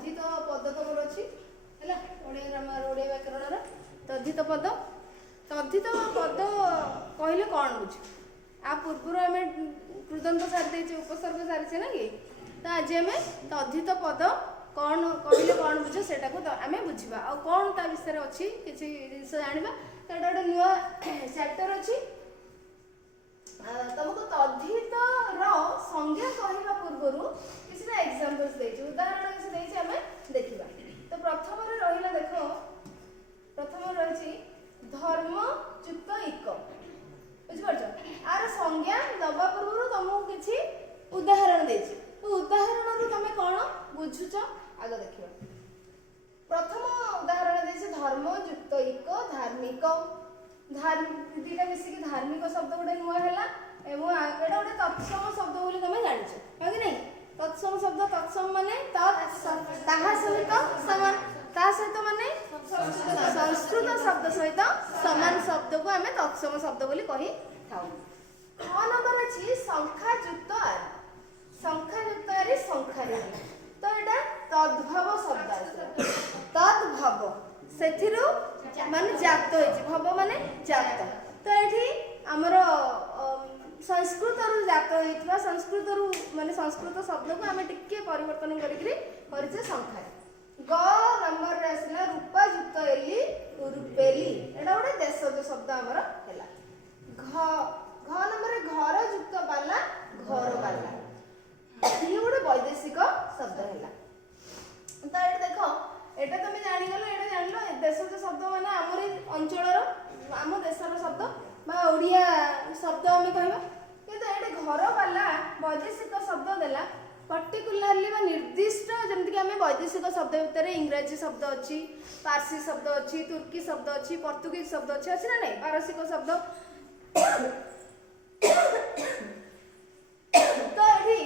तद्धित पद तुम अच्छी है ओडिया ग्रामर ओडिया व्याकरण तद्धित पद कहले कौन बुझ आ पूर्व आम कृदंत सारी उपसर्ग सारी ना कि तो आज आम तद्धित पद कौन कहले कौन बुझ से आम बुझा आ कौन ता विषय अच्छी किसी जिन जाना तो गोटे नुआ चैप्टर अच्छी तुमको तद्धित संज्ञा कहवा पूर्व किसी एग्जांपल्स देछि उदाहरण किसी देछि आम देखिबा तो प्रथम रे रहिला देखो प्रथम रहिछि धर्म युक्त इक बुझि परछ आर संज्ञा दबा पूर्व तुमको किसी उदाहरण देछि तो उदाहरण रो तमे कोन बुझुछ आगे देखिबा प्रथम उदाहरण देछि धर्म युक्त इक धार्मिक दीटा मिसिक धार्मिक शब्द गोटे नुआ है एवं एटा गोटे तत्सम शब्द बोली तुम जानिछ है कि नहीं तत्सम शब्द तत्सम माने ताहा सहित समान ता सहित माने संस्कृत शब्द सहित समान शब्द को आमे तत्सम शब्द बोली कहि थाउ 6 नंबर अछि संख्या युक्त आर संख्या युक्त आर संख्या तो एटा तद्भव शब्द आसे तद्भव सेथिरु माने जात होइछि भव माने जात तो एठी हमर संस्कृत रु जात होइथवा संस्कृत रु माने संस्कृत शब्द को हमें टिके परिवर्तन करिकरी करछे संख्या ग नंबर रे आसला रूपा युक्त एली रूपेली एटा गोटे देशज शब्द हमर हैला घ नंबर रे घर युक्त बाला घर बाला ये गोटे वैदेशिक शब्द हैला तो एटा देखो एटा तुम जानिगल एटा जानलो देशज शब्द माने हमर अंचलर आम देशर शब्द बा ओडिया शब्द आम कहबा किंतु एटे घर वाला वैदेशिक शब्द देला पर्टिकुलरली बा निर्दिष्ट जेमति कि आम वैदेशिक शब्द भितर इंग्रजी शब्द अच्छी पारसी शब्द अच्छी तुर्की शब्द अच्छी पोर्तुगीज शब्द अच्छी ना नहीं पारसिक शब्द तो एठी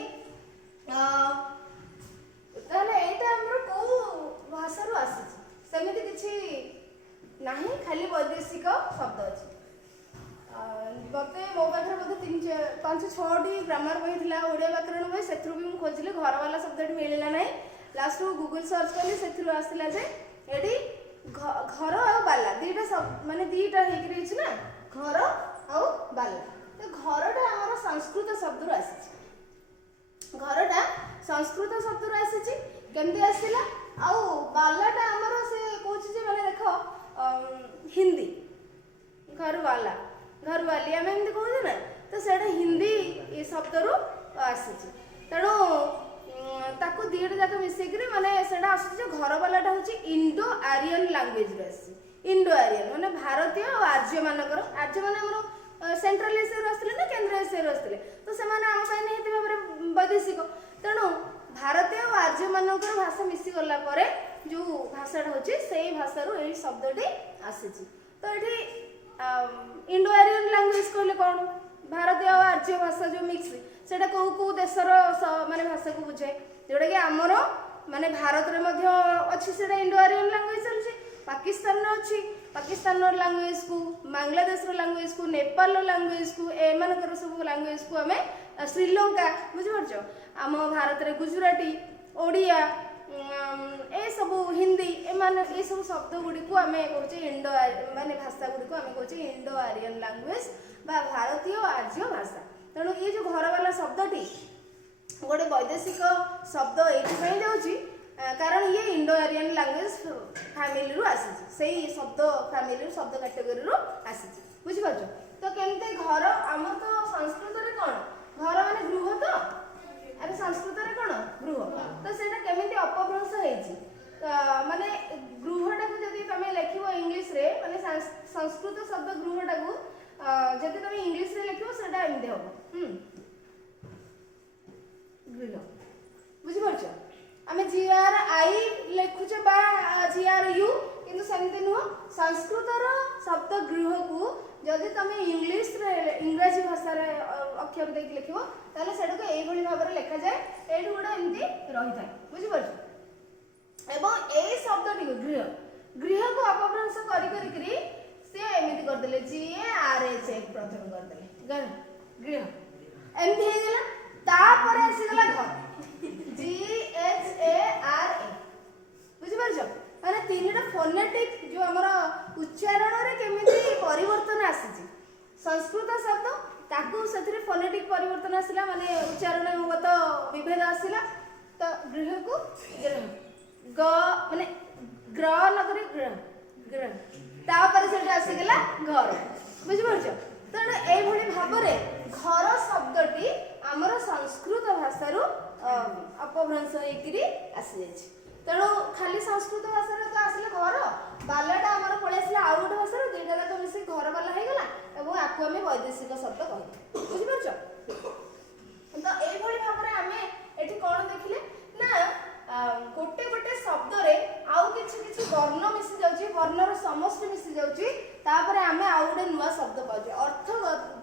ताले एटा हमर को भाषा रु आसी सेमिति किछि नाही खाली वैदेशिक शब्द अछि बते मो पाखरे बते 5-6 ग्रामर बही थिला ओडिया व्याकरण बही सेथरु भी मु खोजिले घर वाला शब्द मिलला नाही लास्ट रो गूगल सर्च करली सेथरु आसिला जे एडी घर आ बाला दीटा माने दीटा हेकि रहिछि ना घर आ बाला तो घरटा हमर संस्कृत शब्द रु आसी घरटा संस्कृत शब्द रु आसी केमते आसिला आउ बालाटा हमर से कोछि जे माने देखो हिंदी घर वाला घर वाली आम एमती कहूँ ना तो सेटा हिंदी ये शब्द रु आसी तेणु ताकू दीटा जाक मिसेक माने सेटा आसुचे घर वालाटा हूँ इंडो आर्यन लैंग्वेज आसी इंडो आर्यन माने भारतीय और आर्य मानकर आर्य माने हमर सेंट्रल एशिया आसले ना केंद्र एशिया आसले तो से माने आम पाई निहित भाबरे वैदेशिक तेणु भारतीय और आर्य मानकर भाषा मिसी गला परे जो भाषाटा होची सेही भाषा रु एही शब्दटी आसीची तो एठी इंडो आर्यन लैंग्वेज कहले कोन भारतीय और आर्य भाषा जो मिक्स सेटा को देशर माने भाषा को बुझाए जोटा कि आमर माने भारत रे मध्य अछि सेटा इंडो आर्यन लैंग्वेज अछि पाकिस्तान रे अछि पाकिस्तान रो लैंग्वेज को बांग्लादेश रो लैंग्वेज को नेपाल रो लैंग्वेज को एमानकर सब लैंग्वेज को हमें श्रीलंका बुझ परछो आम भारत रे गुजराती ओडिया ए सब हिंदी ए सब शब्द गुडी को आमे कहूचे इंडो माने भाषा गुडी को आमे कहूचे इंडो आर्यन लैंग्वेज बा भारतीय आर्य भाषा तेणु ये जो घर वाला शब्दटी गोटे वैदेशिक शब्द एथि जाउची कारण ये इंडो आर्यन लैंग्वेज फैमिली रु आसी से शब्द फैमिली शब्द कैटेगरी रु आसी बुझि परछो तो केमते घर आम तो संस्कृत रे कोन घर माने गृह तो अरे संस्कृत रे कोन गृह तो सेटा केमिति अपभ्रंश हेछि माने गृहटा को जदी तमे लेखिबो इंग्लिश रे माने संस्कृत शब्द गृहटा को जदी तमे इंग्लिश रे लेखिबो सेटा एमते होबो गृह बुझि परछो आमे जीआर आई लेखुचे बा जीआर यू किंतु सेमते नुह संस्कृत रो शब्द गृह को जदि तमे इंग्लिश रे इंग्रजी भाषा रे अक्षर देख लिखिबो ताले सेटा को एई भली भाबरे लेखा जाय एठी गोडा एमती रहि थाय बुझि परछ एवं एई शब्दटी गृह गृह को अपभ्रंश करी करी करी से एमिति कर देले जी ए आर एच एक प्रथम कर देले गृह एमती हे गेला ता पर आसी गेला घर जी एच ए आर ए बुझिपारछ माने तीनटा फोनेटिक जो हमर उच्चारण रे केमिति परिवर्तन आसीची संस्कृत शब्द ताकू सेथरे फोनेटिक परिवर्तन आसिला माने उच्चारणगत विभेद आसिला तो गृह को ग माने ग्र नगरे ग्र ग्र तापर से आसी गेला घर बुझिपारछ तेणु एभली भाबरे घर शब्दटी आमर संस्कृत भाषारू अपभ्रंश होइकरी आसी जाइछि तेणु खाली संस्कृत भाषा तो आसले घर बालाटा आमर पळे आसले आ गोटे भाषा दुईटा जाक मिसी घर बाला हो गला एवं आकु आमे वैदेशिक शब्द कहू बुझिपारछ तो एभली भाबरे आमे एठी कोन देखिले ना गोटे गोटे शब्द रे आउ किछि किछि वर्ण मिसी जाउची वर्णर समष्टि मिसी जाउची तापरे आमे आउ गोटे नुवा शब्द पाउचे अर्थ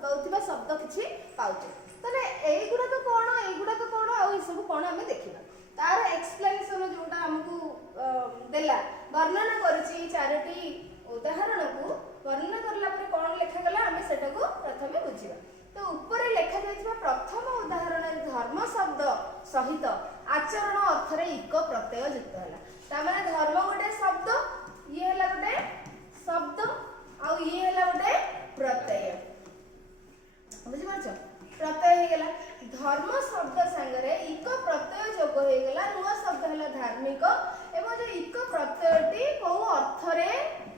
दउथिबा शब्द किछि पाउचे तने एगुडा तो कोन आउ ई सब कोन आमे देखिबा तार एक्सप्लेनेशन जोटा हमकु देला वर्णना करछि चारोटी उदाहरण को वर्णना करला परे कोन लेखा गला आमे सेटा को प्रथमे बुझिबा तो ऊपर लेखा जाइछबा प्रथम उदाहरण धर्म शब्द सहित आचरण अर्थ रे इक प्रत्यय युक्त होला ता माने धर्म गोटे शब्द ये होला गोटे शब्द आ ये होला गोटे प्रत्यय बुझि पारछ प्रत्यय हे गेला धर्म शब्द संगरे इक प्रत्यय जोग हो गेला नुवा शब्द होला धार्मिक एवं जे इक प्रत्ययटी को अर्थ रे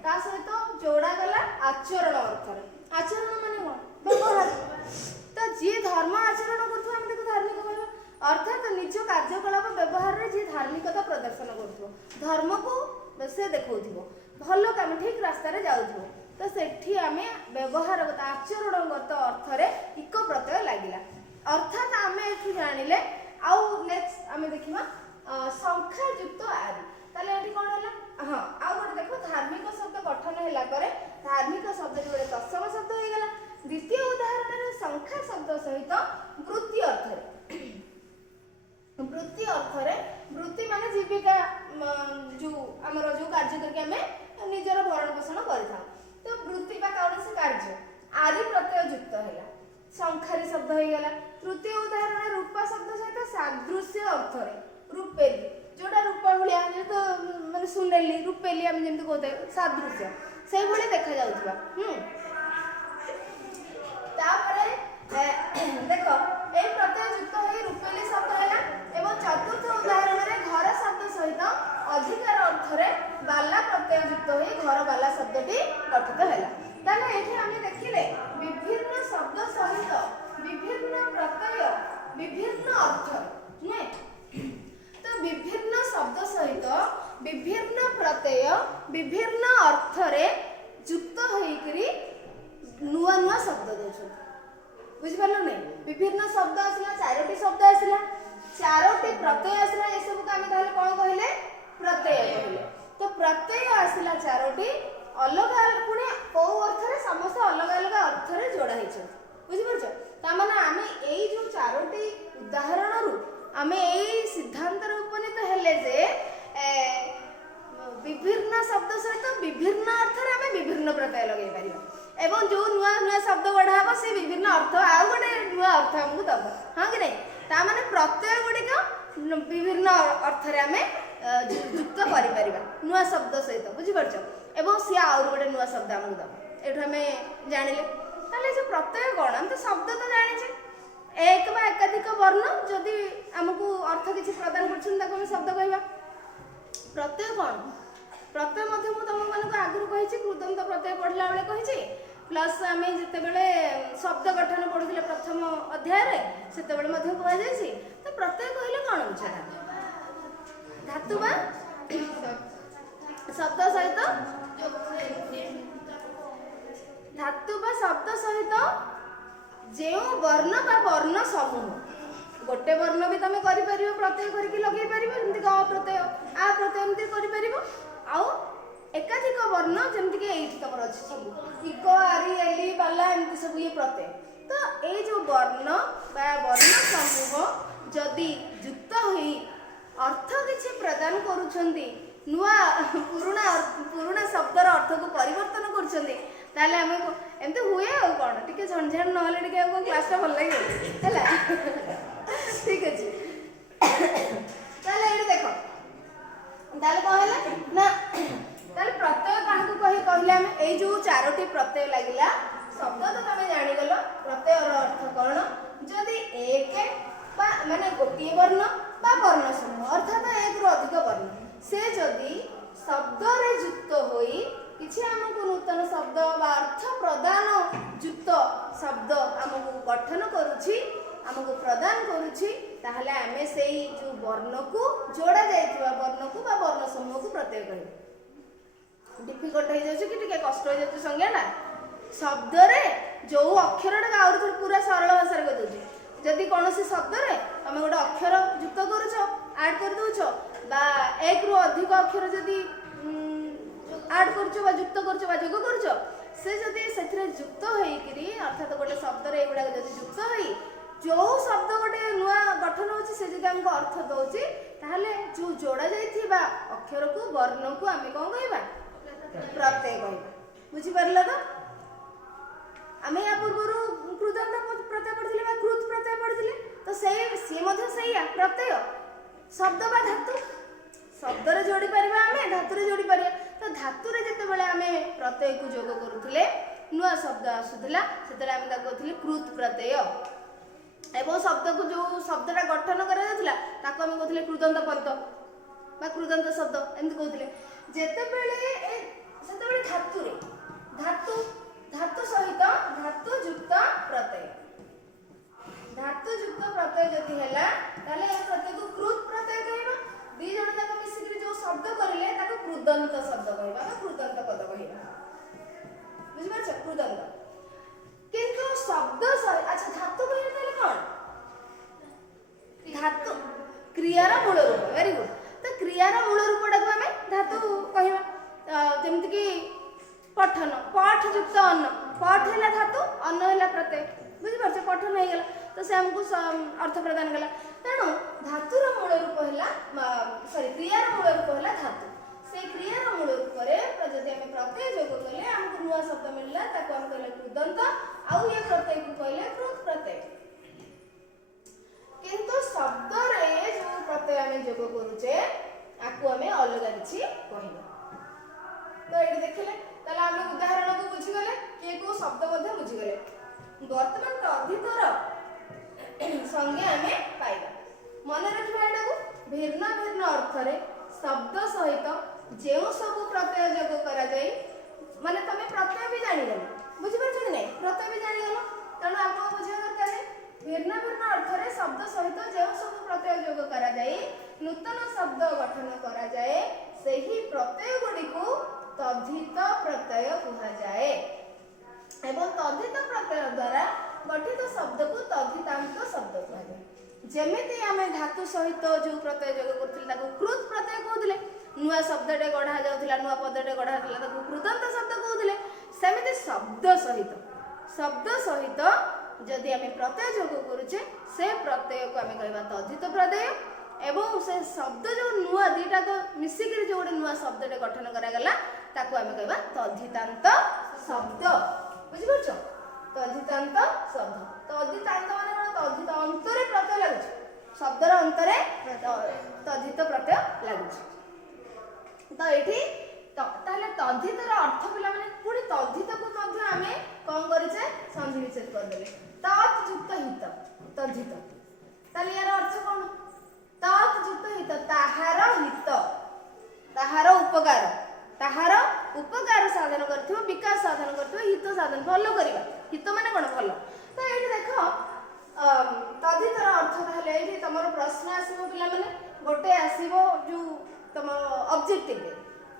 ता सहित जोड़ा गला आचरण अर्थ रे आचरण माने कोन व्यवहार तो जी धर्म आचरण करथो हम देखो धार्मिक कहबो अर्थात निज कार्यकलाप व्यवहार रे जी धार्मिकता प्रदर्शन करथो धर्म को से देखौथिबो भलो काम ठीक रास्ता रे जाउथिबो तो सेठी आमे व्यवहारगत आचरणगत अर्थ रे इक प्रत्यय लागिला अर्थात आमे एठी जानिले आउ नेक्स्ट आमे देखिबा संख्या युक्त आदि ताले एठी कोन होला हां आउ गोटे देखो धार्मिक शब्द गठन हैला करे धार्मिक शब्द जोड़े तत्सम शब्द हो गेला द्वितीय उदाहरण रे संख्या शब्द सहित वृत्ति अर्थ रे वृत्ति माने जीविका जो हमर जो कार्य करके हमें निजर भरण पोषण करथा तो वृत्ति बा कौन से कार्य आदि प्रत्यय युक्त हैला संख्यारी शब्द हो गेला तृतीय उदाहरण रूपा शब्द सहित सादृश्य अर्थ रे रूपेली जोड़ा रूपा भलिया जे तो माने सुनेली रूपेली हम जेंति कहते सादृश्य सेही भली देखा जाउथबा तापरे देखो ए प्रत्यय युक्त होई रूपेली शब्द हैला एवं चतुर्थ उदाहरण रे घर शब्द सहित अधिकार अर्थ रे बाला प्रत्यय युक्त होई घर बाला शब्दटी गठित हैला ताले एठी हम देखिले विभिन्न शब्द सहित विभिन्न प्रत्यय विभिन्न अर्थ ने तो विभिन्न शब्द सहित विभिन्न प्रत्यय विभिन्न अर्थ रे युक्त होइकरी नुआ नुआ शब्द देछो बुझि पारलो नै विभिन्न शब्द आसला चारोटी शब्द आसला चारोटी प्रत्यय आसला ए सब का हम ताले कोन कहिले प्रत्यय कहिले तो प्रत्यय आसला चारोटी अलग अलग पुणे को अर्थ रे समस्त अलग अलग अर्थ रे जोड़ा हिछ बुझि परछ ता माने आमे एई जो चारोटी उदाहरण रु आमे एई सिद्धांत रे उपनीत हेले जे विभिन्न शब्द सहित विभिन्न अर्थ रे आमे विभिन्न प्रत्यय लगे पारिबा एवं जो नुआ नुआ शब्द गढ़ा हम से विभिन्न अर्थ आउ गोटे नुआ अर्थ हमको दब हाँ कि नहीं ता माने प्रत्यय गुड़िक विभिन्न अर्थ रे आमे युक्त करि परिबा नुआ शब्द सहित बुझि परछ एवं सी आउ गोटे नुआ शब्द हमको दब एठा हमें जानिले ताले जो प्रत्यय कोन हम तो शब्द तो जानि छी एक बा एकाधिक वर्ण जदि हमको अर्थ किछि प्रदान करछन ताको हम शब्द कहबा प्रत्यय कोन प्रत्यय मध्य मु तुम मानको आगुरु कहिछि कृदंत प्रत्यय पढला बेले कहिछि प्लस आमे जते बेले शब्द गठन पढुले प्रथम अध्याय रे सेते बेले मध्य कहै जायछि तो प्रत्यय कहिले कोन बुझा धातु बा शब्द सहित धातु बा शब्द सहित जे वर्ण बा वर्ण समूह गोटे वर्ण भी तमे करि परिबो प्रत्यय करके लगे परिबो एमति ग प्रत्यय आ प्रत्यय एमति करि परिबो आउ एकाधिक वर्ण जेमति के एठी तमर अछि सब इको आरी एली बाला एमति सब ये प्रत्यय तो ए जो वर्ण बा वर्ण समूह जदि युक्त होई अर्थ किछि प्रदान करूछंती नुआ पुराना शब्दर अर्थ को परिवर्तन करूछंती ताले हम एमते हुए आ कोन टिके झंझाण न होले टिके को क्लास ता भल लागे हैला ठीक अछि ताले एठी देखो ताले कौन है ना ताले प्रत्यय काहकु कहले आमे एई जो चारोटी प्रत्यय लागिला शब्द तो तमे जानि गलो प्रत्यय रो अर्थ कोन जदि एक बा माने गोटी वर्ण बा वर्ण समूह अर्थात एक रो अधिक वर्ण से जदि शब्द रे युक्त होई किछि हमकु नूतन शब्द बा अर्थ प्रदान युक्त शब्द हमकु गठन करूछि हमको प्रदान करूछि ताहले आमे सेई जो वर्ण को जोड़ा जायतिबा वर्ण को बा वर्ण समूह को प्रत्यय कहै डिफिकल्ट हो जाउछि कि टिके कष्ट हो जाउछि संज्ञा ना शब्द रे जो अक्षरटा आउर थोड़ी पूरा सरल भाषा रे कहै दउछि जदि कोनोसी शब्द रे तमे गोटे अक्षर युक्त करूछो ऐड कर दउछो बा एक रो अधिक अक्षर जदि ऐड करछो बा युक्त करछो बा जोग करछो से जदि सेथरे युक्त होइकरी अर्थात गोटे शब्द रे एगुडा जदि युक्त होई जो शब्द गोटे नुआ गठन होछि से जदि हमको अर्थ दउछि ताहले जो जोड़ा जाइथिबा अक्षर को वर्ण को आमे कोन कहबा प्रत्यय कहबा बुझि परला तो आमे या पूर्वरु कृदंत प्रत्यय पढिले बा कृत प्रत्यय पढिले तो से मध्य सहीया प्रत्यय शब्द बा धातु शब्द रे जोड़ी परिबा आमे धातु रे जोड़ी परिबा तो धातु रे जते बेले आमे प्रत्यय को जोग करूथिले नुआ शब्द आसुथिला सेतले आमे ताको कहथिले कृत प्रत्यय एवं शब्द को जो शब्दटा गठन करा जातला ताको हम कहथिले कृदंत पद बा कृदंत शब्द एमति कहथिले जेते बेले सेते बेले धातु धातु सहित धातु युक्त प्रत्यय जति हैला ताले ए प्रत्यय को कृत प्रत्यय कहबा दी जण तक मिसिकरी जो शब्द करिले ताको कृदंत शब्द कहबा बा कृदंत पद कहबा बुझि पाछ कृदंत किंतु शब्द अच्छा धातु कहले ताले कोन धातु क्रियार मूल रूप वेरी गुड तो क्रियार मूल रूपटा को हमें धातु कहबा जेमति कि पठन पाठ युक्त अन्न पाठ हैला धातु अन्न हैला प्रत्यय बुझि पाछ पठन हे गेला तो से हमको अर्थ प्रदान गेला तेणु धातुर मूल रूप हैला क्रियार मूल रूप हैला धातु से क्रियार मूल रूप रे जदि हम प्रत्यय जोग कले हमको नुआ शब्द मिलला ताको हम कहले कृदंत आउ ये प्रत्यय को कहले कृत प्रत्यय किंतु शब्द रे जो प्रत्यय हम जोग करूचे आको हमें अलग किछि कहबा तो एठी देखिले ताला हम उदाहरण को बुझी गले के को शब्द मध्ये बुझी गले वर्तमान तद्धितर संज्ञा हमें पाइबा मन रखिबा एटा को भिन्न भिन्न अर्थ रे शब्द सहित जे सब प्रत्यय जोग करा जाई माने तमे प्रत्यय भी जानि गलो बुझि परछ नै प्रत्यय भी जानि गलो तण आपको बुझिया दरकार भिन्न भिन्न अर्थ रे शब्द सहित जे सब प्रत्यय जोग करा जाई नूतन शब्द गठन करा जाए सेही प्रत्यय गुडी को तद्धित प्रत्यय कहा जाए एवं तद्धित प्रत्यय द्वारा गठित शब्द को तद्धितांत शब्द कहा जाए जेमिति आमे धातु सहित जो प्रत्यय जोग करथिले ताको कृत प्रत्यय कहउथिले नुआ शब्दटे गढ़ा जाउथिला नुआ पदटे गढ़ा जाउथिला ताको कृदंत शब्द कहउथिले सेमिति शब्द सहित जदि आमे प्रत्यय जोग करूचे से प्रत्यय को आमे कहबा तद्धित प्रत्यय एवं से शब्द जो नुआ दीटा तो मिसिकरी जो गोटे नुआ शब्दटे गठन करा गला ताको आमे कहबा तद्धितांत शब्द बुझि परछो तद्धितांत शब्द तद्धितांत माने कोन तद्धित अंतरे प्रत्यय लागुछ शब्दर अंतरे तद्धित प्रत्यय लागुछ तो एठी ताले तद्धितर अर्थ पिला माने पुणी तद्धित को मध्ये आमे कोन करिसे संधि विच्छेद कर देले तत् युक्त हित तद्धित ताले यार अर्थ कोन तत् युक्त हित ताहार उपकार साधन करथिबो विकास साधन करथिबो हित साधन भलो करिबा हित माने कोन भलो तो एठी देखो तद्धितर अर्थ ताले एठी तमरो प्रश्न आसीबो पिला माने गोटे आसीबो जो तम ऑब्जेक्टिव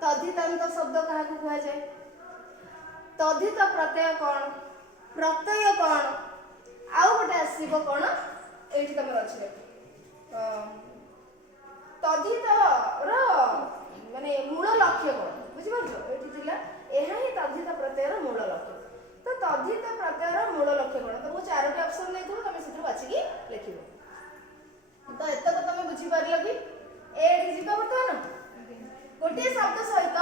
तद्धितांत शब्द कहा को कहा जाए तद्धित प्रत्यय कौन प्रत्यय कौन आउ गोटे आसीबो कौन एठी तमर अछि तद्धित रो माने मूल लक्ष्य कौन बुझि परछो एठी जिला एहा ही तद्धित प्रत्यय रो मूल लक्ष्य तो तद्धित प्रत्यय रो मूल लक्ष्य कौन तो मु चारोटी ऑप्शन लेथु तमे सिथु बाछि की लिखिबो तो एतक तमे बुझि परलो कि एठी जिबा बर्तमान गोटे शब्द सहित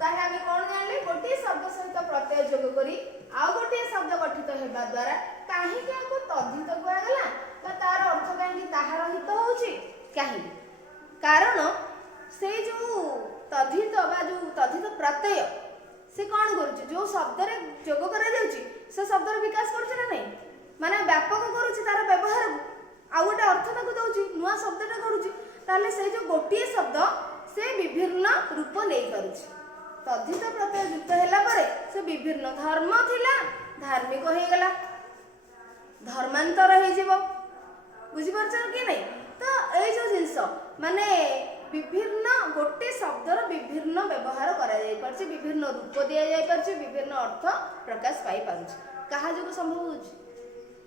ताहे आमे कोन जानले गोटे शब्द सहित प्रत्यय जोग करी आ गोटे शब्द गठित हेबा द्वारा काहे के हमको तद्धित कुआ गला बा तार अर्थ काहे ताहार हित होउची काहे कारण से जो तद्धित बा जो तद्धित प्रत्यय से कौन करुच्ची जो शब्द रे जोग करा जाउची से शब्दर विकास करुच्ची ना नहीं माने व्यापक करुच्ची तार व्यवहार आ गोटे अर्थ ताकू दउची नुआ शब्दटा करुच्ची ताले से जो गोटिए शब्द से विभिन्न रूप नहीं करुच्ची तद्धित प्रत्यय युक्त हैला परे से विभिन्न धर्म थिला धार्मिक हो गला धर्मांतर हो जीवो बुझी परछ कि नहीं तो ए जो जिंस माने विभिन्न गोटे शब्दर विभिन्न व्यवहार करा जाय परछि विभिन्न रूप दिया जाय परछि विभिन्न अर्थ प्रकाश पाई पारुछि कहा जो संभव होछि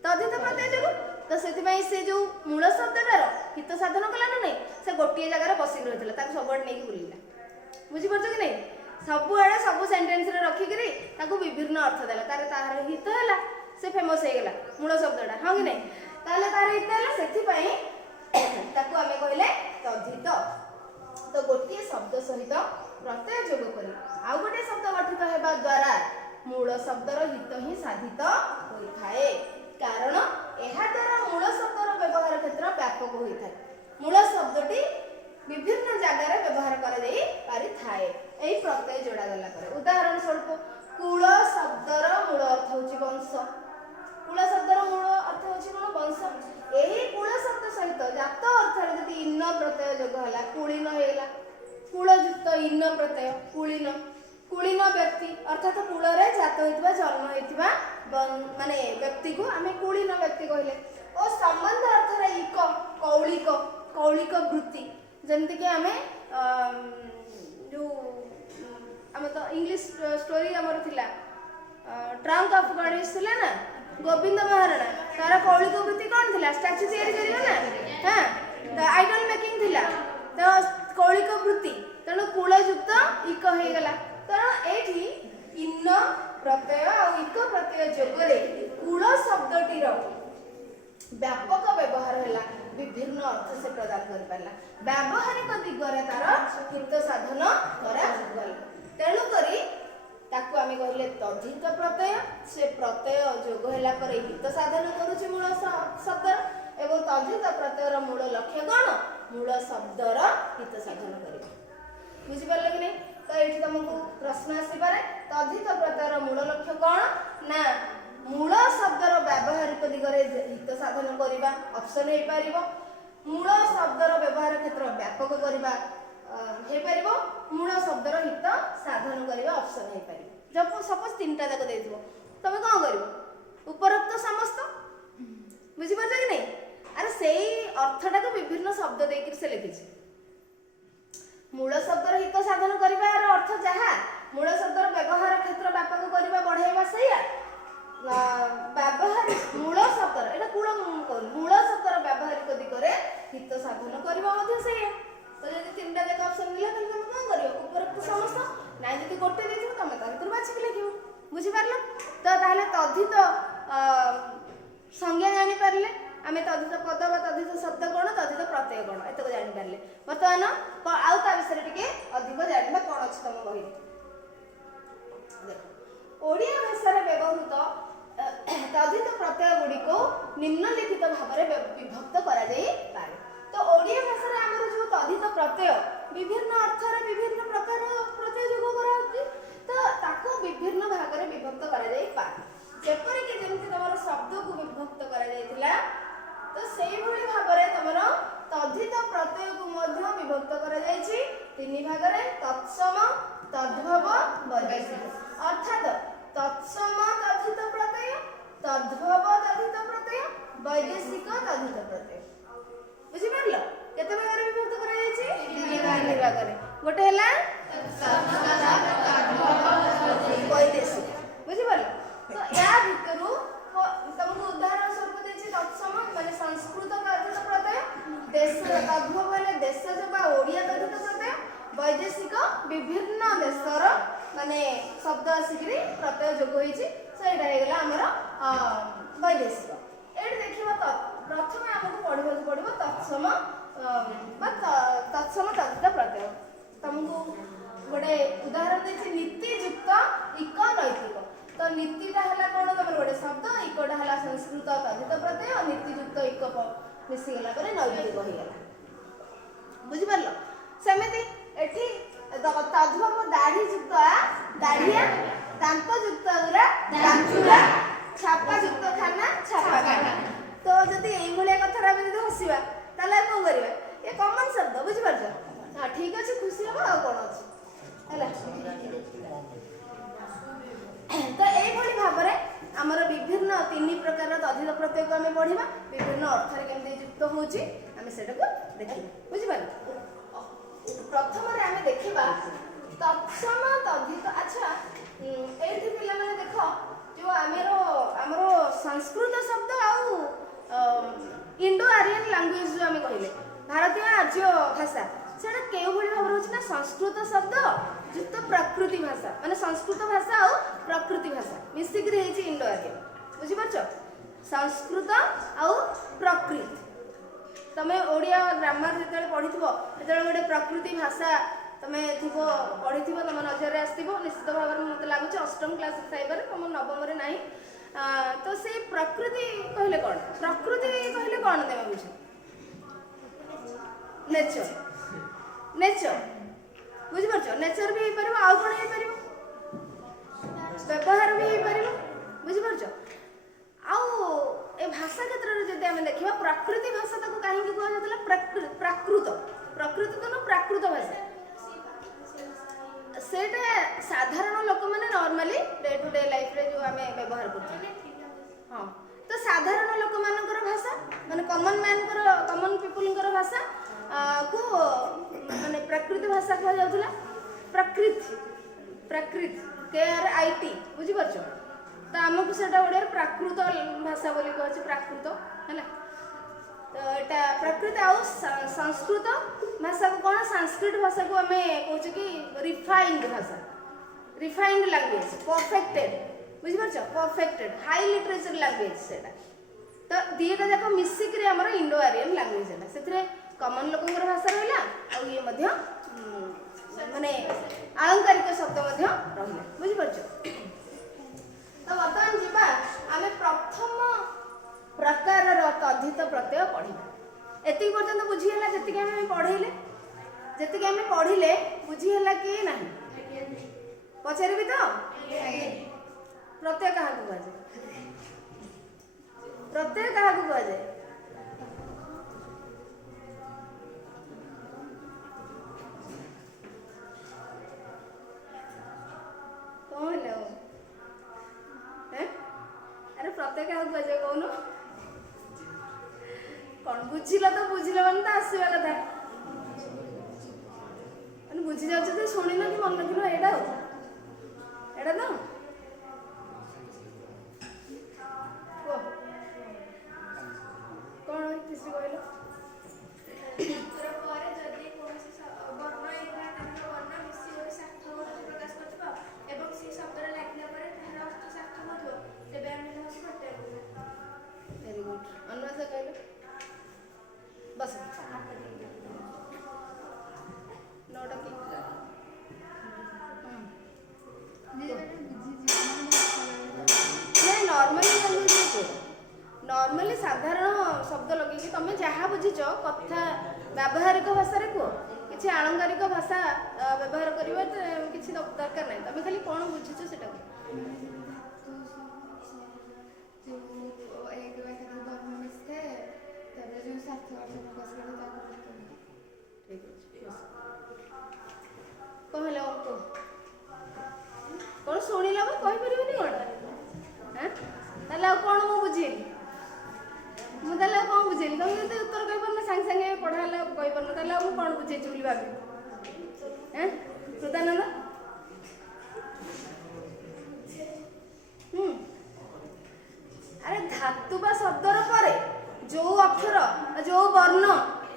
तद्धित प्रत्यय जो तो से से जो मूल शब्दटार हित साधन कला ना नहीं से गोटे जगह बसिक रही ताको सब नहीं बुलिला बुझी परछ कि नहीं सब आड़े सब सेंटेंस रे रखी करी ताको विभिन्न अर्थ देला तार हित हैला से फेमस हो गला मूल शब्दटा हां कि नहीं ताले तार हित हैला सेथि पई ताको हमें कहले तद्धित तो गोटे शब्द सहित प्रत्यय जोग करी आउ गोटे शब्द गठित हेबा द्वारा मूल शब्दर हित ही साधित होइथाए कारण एहा द्वारा मूल शब्दर व्यवहार क्षेत्र व्यापक होइथाए मूल शब्दटी विभिन्न जगह रे व्यवहार करा जाई पारि थाए एही प्रत्यय जोड़ा गला करे उदाहरण स्वरूप कुल शब्दर मूल अर्थ होची वंश कुल शब्दर मूल अर्थ होची कोन वंश एही कुल शब्द सहित जात अर्थ रे जति इन प्रत्यय जोग हला कुलीन हेला कुल युक्त इन प्रत्यय कुलीन कुलीन व्यक्ति अर्थात कुल रे जात होइतबा जन्म होइतबा माने व्यक्ति को हमें कुलीन व्यक्ति कहले ओ संबंध अर्थ रे इक कौलिक कौलिक वृत्ति जेमति के हमें जो हम तो इंग्लिश स्टोरी हमर थिला ट्रंक ऑफ गणेश थिला ना गोविंद महाराणा तारा कौलिक वृत्ति कौन थिला स्टैच्यू तैयारी करियो ना हां द आइडल मेकिंग थिला तो कौलिक वृत्ति तनो कुल युक्त इक हे गला तो एठी इन प्रत्यय और इक प्रत्यय जोगरे कुल शब्दटीर व्यापक व्यवहार हैला विभिन्न अर्थ से प्रदान कर पाला व्यावहारिक दिगरे तार हित साधन करा गला तेणु करी ताकू आमे कहले तद्धित प्रत्यय से प्रत्यय जोग हैला पर हित साधन करूची मूल शब्द एवं तद्धित प्रत्ययर मूल लक्ष्य कोन मूल शब्दर हित साधन करिबा बुझि परले कि नहीं तो एठी तुमको प्रश्न आसी पारे तद्धित प्रत्ययर मूल लक्ष्य कोन ना मूल शब्दर व्यावहारिक दिगरे हित साधन करिबा ऑप्शन हे पारिबो मूल शब्दर व्यवहार क्षेत्र व्यापक करिबा हे पारिबो मूल शब्दर हित साधन करिबा ऑप्शन हे पारिबो जब सपोज तीनटा जाक देइथिबो तमे कोन करिवो उपरोक्त समस्त बुझि परछ कि नहीं अरे सेही अर्थटा को विभिन्न शब्द देकिर से लिखिछि मूल शब्दर हित साधन करिबार अर्थ जहा मूल शब्दर व्यवहार क्षेत्र व्यापक करिबा बढ़ाइबा सैया व्यवहार मूल शब्दर एटा कुल मूल शब्दर व्यावहारिक दिगरे हित साधन करिबा मध्ये सैया तो यदि तीनटा देख ऑप्शन मिला त तुम कोन करियो उपरोक्त समस्त नाइ यदि गोटे देथिबो तमे त भितर बाछि के लिखिबो बुझि पारलो तो ताले तद्धित संज्ञा जानि पारले आमे तद्धित पद बा तद्धित शब्द कोन तद्धित प्रत्यय कोन एतको जानि पारले वर्तमान आउ ता विषय टिके अधिक जानिबा कोन अछि तम कहि देखो ओडिया भाषा रे व्यवहृत तद्धित प्रत्यय गुडी को निम्नलिखित भाव में विभक्त करा जाई पारे तो ओडिया भाषा रे हमर जो तद्धित प्रत्यय विभिन्न अर्थ रे विभिन्न प्रकार प्रत्यय जोग करा होती तो ताको विभिन्न भाग रे विभक्त करा जाई पारे जेपर कि जेमति तमर शब्द को विभक्त करा जाईतिला तो सेही भली भाव रे तमर तद्धित प्रत्यय को मध्य विभक्त करा जाईछि तीन भाग रे तत्सम तद्भव वैदेशिक अर्थात तत्सम तद्धित प्रत्यय तद्भव तद्धित प्रत्यय वैदेशिक तद्धित प्रत्यय बुझि परलो केते भाग रे विभक्त करा जाईछि तीन भाग रे गोटे हला वैदेशिक बुझि परलो तो या भितरु तुमको उदाहरण स्वरूप देछि तत्सम माने संस्कृत तद्धित प्रत्यय देश तद्भव माने देशज बा ओडिया तद्धित प्रत्यय वैदेशिक विभिन्न देशर माने शब्द आसिकरी प्रत्यय जोग होईछि सेटा हे गेला हमर वैदेशिक एठी देखिबो त प्रथमे हमको पढिबो पडिबो तत्सम बा तत्सम तद्धित प्रत्यय तुमको गोटे उदाहरण देछि नीति युक्त इक नैतिक तो नीतिटा हला कोन तमर गोटे शब्द इकटा हला संस्कृत तद्धित प्रत्यय नीति युक्त इक मिसी गेला परे नैतिक होई गेला बुझि परलो सेमेति एठी तद्भव दाढ़ी युक्त दाढ़िया दांत युक्त उरा दांतुरा छापा युक्त खाना छापा खाना तो जदि एई भलिया कथा हम जदि हसिबा ताले कोन करबा ये कॉमन शब्द बुझि परछ हां ठीक अछि खुशी हो आ कोन अछि हैला तो एई भली भाबरे आमर विभिन्न तीन प्रकार तद्धित प्रत्यय को आम पढ़ा विभिन्न अर्थ केमती युक्त होची आम से देखा बुझिपार प्रथम आम देखा तत्सम तद्धित अच्छा ये पिला माने देख जो आमर संस्कृत शब्द आउ इंडो आर्यन लैंग्वेज जो आम कहले भारतीय आर्य भाषा से केउ भली भाव होची ना संस्कृत शब्द युक्त प्रकृति भाषा माने संस्कृत भाषा और प्रकृति भाषा मिसिक रे हेची इंडो आर्यन बुझि परछ संस्कृत और प्रकृति तमे ओडिया ग्रामर जेतले पढिथिबो जेतले गोटे प्रकृति भाषा तमे थिबो पढिथिबो तम नजर रे आस्तिबो निश्चित भाव रे मते लागुची अष्टम क्लास साइबर तम नवम रे नाही तो से प्रकृति कहले कोन प्रकृति कहले कोन तमे बुझ नेचर नेचर बुझि परछ नेचर भी हे परबो आ कोन हे परबो व्यवहार भी हे परबो बुझि परछ आउ ए भाषा क्षेत्र रे जदि हम देखिबा प्रकृति भाषा ताको काहे कि कहल जतला प्राकृत प्रकृति तो प्राकृत भाषा सेटा साधारण लोक माने normally day to day life रे जो हमें व्यवहार करथि हां तो साधारण लोक मानकर भाषा माने कॉमन मैन कर कॉमन पीपल कर भाषा को माने प्रकृति भाषा कह जाउतला प्रकृति प्रकृति के आर आई टी बुझि परछ तो आमको सेटा ओडिया प्राकृत भाषा बोली कहछि प्राकृत हैला तो एटा प्रकृति आउ संस्कृत भाषा को कोन संस्कृत भाषा को हमें कहछि कि रिफाइंड लैंग्वेज परफेक्टेड बुझि परछ परफेक्टेड हाई लिटरेचर लैंग्वेज सेटा तो दीटा जाक मिसिक रे हमर इंडो आर्यन लैंग्वेज है सेथरे कॉमन लोकंगर भाषा रहला आ ये मध्य माने अलंकारिक शब्द मध्य रहला बुझि परछ तो वर्तमान जीवा आमे प्रथम प्रकार तद्धित प्रत्यय पढ़िबा एति पर्यंत बुझी हला जति आमे पढैले जति आमे पढिले बुझी हला कि नाही पछारबी तो प्रत्यय कहा को बाजे प्रत्यय कहा को बाजे कौन लो अरे प्रत्येक क्या बजे कौन कौन बुझिल तो बुझिल मन तो आसवा कथा बुझी जाऊ तो शुणी न कि मन रखिल एटा तो कौन किसी कहल वेरी गुड अनुवाद कहल बस नोटा की नहीं नॉर्मली साधारण शब्द लगे तुम जहाँ बुझीच कथा व्यावहारिक भाषा रे कह किसी आलंकारिक भाषा व्यवहार करवा किसी दरकार नहीं तुम खाली कौन बुझीच से कहले कौन शुणिल कहीपर कौन कौन मु बुझेली मुझे कौन बुझेली तुम जो उत्तर कहीपर सागे सागे पढ़ा कहीपर मुझे कौन बुझे भाभी कृतानंद अरे धातु बा शब्दर पर जो अक्षर जो वर्ण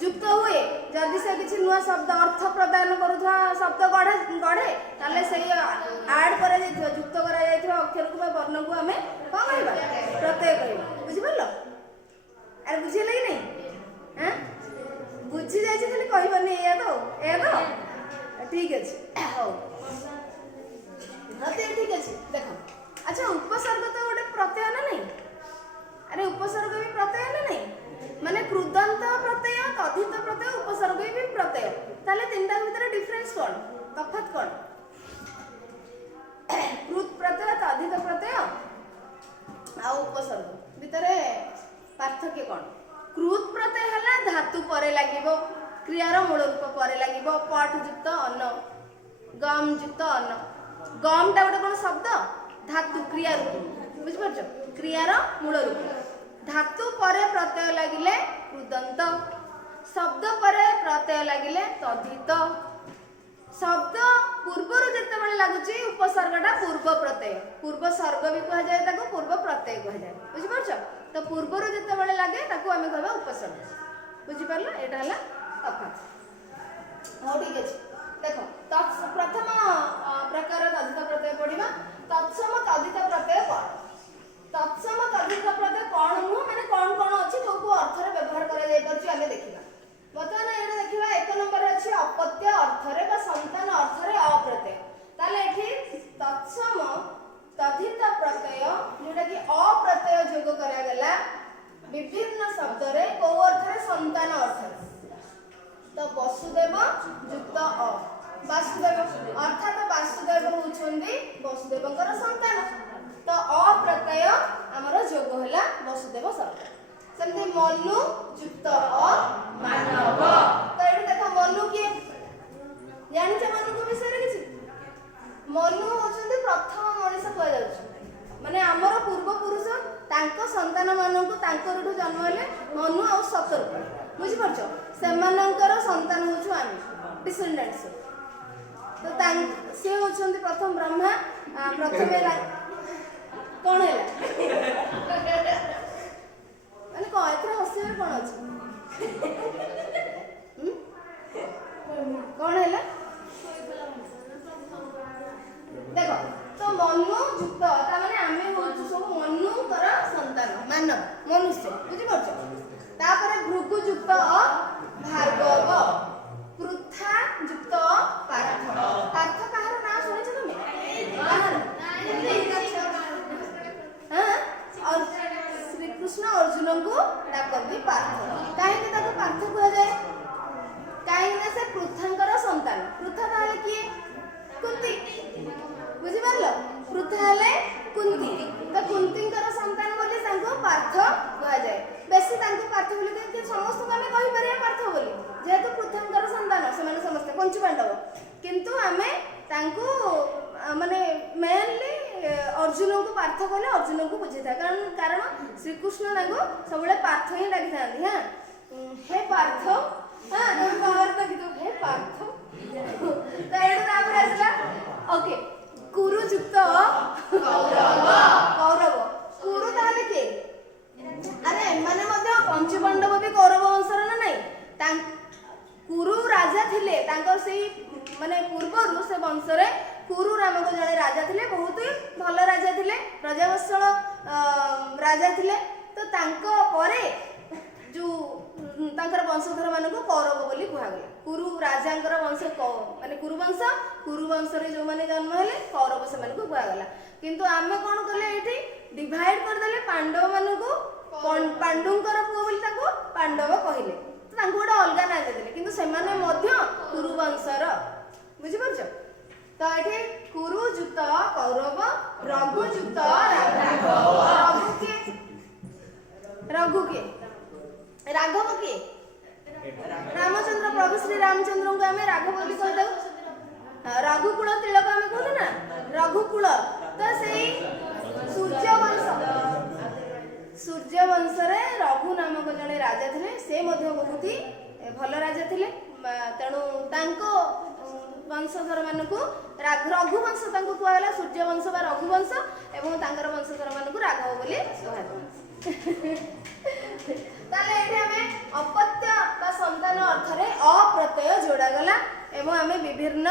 युक्त हुए जदि से किसी नुआ शब्द अर्थ प्रदान करुवा शब्द गढ़े ताले से ऐड करा जायथिबा युक्त करा जायथिबा अक्षर को वर्ण को हमें कौन कहबा प्रत्यय कहबा बुझि परलो अरे बुझे लगी नहीं हैं बुझी जाय छै खाली कहबनी ए तो ठीक अछि हो हते ठीक अछि देखो अच्छा उपसर्ग तो गोटे प्रत्यय ना नहीं अरे उपसर्ग भी प्रत्यय ना नहीं माने कृदंत प्रत्यय तद्धित प्रत्यय उपसर्ग भी प्रत्यय ताले तीनटा भितर डिफरेंस कोन तफात कोन कृत प्रत्यय तद्धित प्रत्यय आ उपसर्ग भितर पार्थक्य कोन कृत प्रत्यय हला धातु परे लागिबो क्रियार मूल रूप परे लागिबो पट युक्त अन्न गम युक्त अन्न गम टा गोटे कोन शब्द धातु क्रिया रूप बुझ परछ क्रियार मूल रूप धातु परे प्रत्यय लागिले कृदंत शब्द परे प्रत्यय लागिले तद्धित शब्द पूर्वर जेतेबेले लागुची उपसर्गटा पूर्व प्रत्यय पूर्व सर्ग भी कहा जाए ताको पूर्व प्रत्यय कहा जाए बुझि परछ तो पूर्वर जेतेबेले लागे ताको आमे कहबा उपसर्ग बुझि परला एटा हला तफात हो ठीक अछि देखो प्रथम प्रकार तद्धित प्रत्यय पढिबा तत्सम तद्धित प्रत्यय कोन तत्सम तद्धित प्रत्यय कोन नु माने कोन कोन अछि को अर्थ रे व्यवहार करा जाय परछि आमे देखिबा बर्तमान एटा देखिबा एक नंबर अछि अपत्य अर्थ रे बा संतान अर्थ रे अप्रत्यय ताले एठी तत्सम तद्धित प्रत्यय जेटा कि अप्रत्यय जोग करा गेला विभिन्न शब्द रे को अर्थ रे संतान अर्थ रे तो वसुदेव युक्त अ वासुदेव अर्थात वासुदेव होउछन्दी वसुदेवकर संतान तो अप्रत्यय हमर जोग होला वसुदेव शब्द सेमते मनु युक्त अ मानव तो एठी देखो मनु के जानि छ मनु को विषय रे किछि मनु होउछन्दी प्रथम मनुष्य कोइ जाउछ माने हमर पूर्व पुरुष तांको संतान माननको तांकरठु जन्म हेले मनु आ सतर बुझि परछ सेमानंकर संतान होछु आमी डिसेंडेंट्स तो से होछन्ती प्रथम ब्रह्मा प्रथमे कोन हैला माने को एथरा हसियर कोन अछि कोन हैला देखो तो मनु युक्त ता माने आमे होछु सब मनु कर संतान मानव मनुष्य बुझि परछ तापर भृगु युक्त भार्गव पृथा युक्त पार्थ पार्थ कहार नाम सुनिछ तुमे हां और श्री कृष्ण अर्जुन को डाकबी पार्थ काहे कि ताको पार्थ कहा जाए काहे ना से पृथांकर संतान पृथा ताले की कुंती बुझि परलो पृथा हले कुंती तो कुंतींकर संतान बोली ताको पार्थ कहा जाए बेसी ताको पार्थ बोली कि समस्त को हमें कहि परिया पार्थ बोली जेहेतु पृथांकर संतान से माने समस्त पंच पांडव किंतु हमें ताको माने मेनली अर्जुन को पार्थ कहले अर्जुन को बुझे था कारण श्री कृष्ण ताको सबले पार्थ ही डाकी थांती हां हे पार्थ हां तो बाहर तक तो हे पार्थ तो एटा तापर आसला ओके कुरु युक्त कौरव कुरु ताले के अरे माने मध्य पंच पांडव भी कौरव वंशर ना नहीं कुरु राजा थिले तांकर सेही माने पूर्वरु से वंश रे कुरु नामक जने राजा थिले बहुत ही भल राजा थिले प्रजावत्सल राजा थिले तो तांको परे जो तांकर वंशधर मानको कौरव बोली कुहा गला कुरु राजांकर वंश माने कुरु वंश रे जो माने जन्म हेले कौरव से मानको कुहा गला किंतु आमे कोन करले एठी डिवाइड कर देले पांडव मानको पांडुंकर पुओ बोली ताको पांडव कहिले तो तांको गोटे अलगा ना देले किंतु से माने मध्य कुरु वंशर बुझि परछ तो एठी कुरु युक्त कौरव रघु युक्त रघु के राघव के रामचंद्र प्रभु श्री रामचंद्र को हमें राघव बोली कह दउ रघुकुल तिलक हमें कहते ना रघुकुल तो सेही सूर्य वंश रे रघु नामक जने राजा थिले से मध्य बहुत ही भल राजा थिले तेणु तांको वंशधर मानकु रघु वंश तांको कहला सूर्य वंश बा रघु वंश एवं तांकर वंशधर मानकु राघव बोली कहला ताले एठी हमें अपत्य बा संतान अर्थ रे अप्रत्यय जोड़ा गला एवं हमें विभिन्न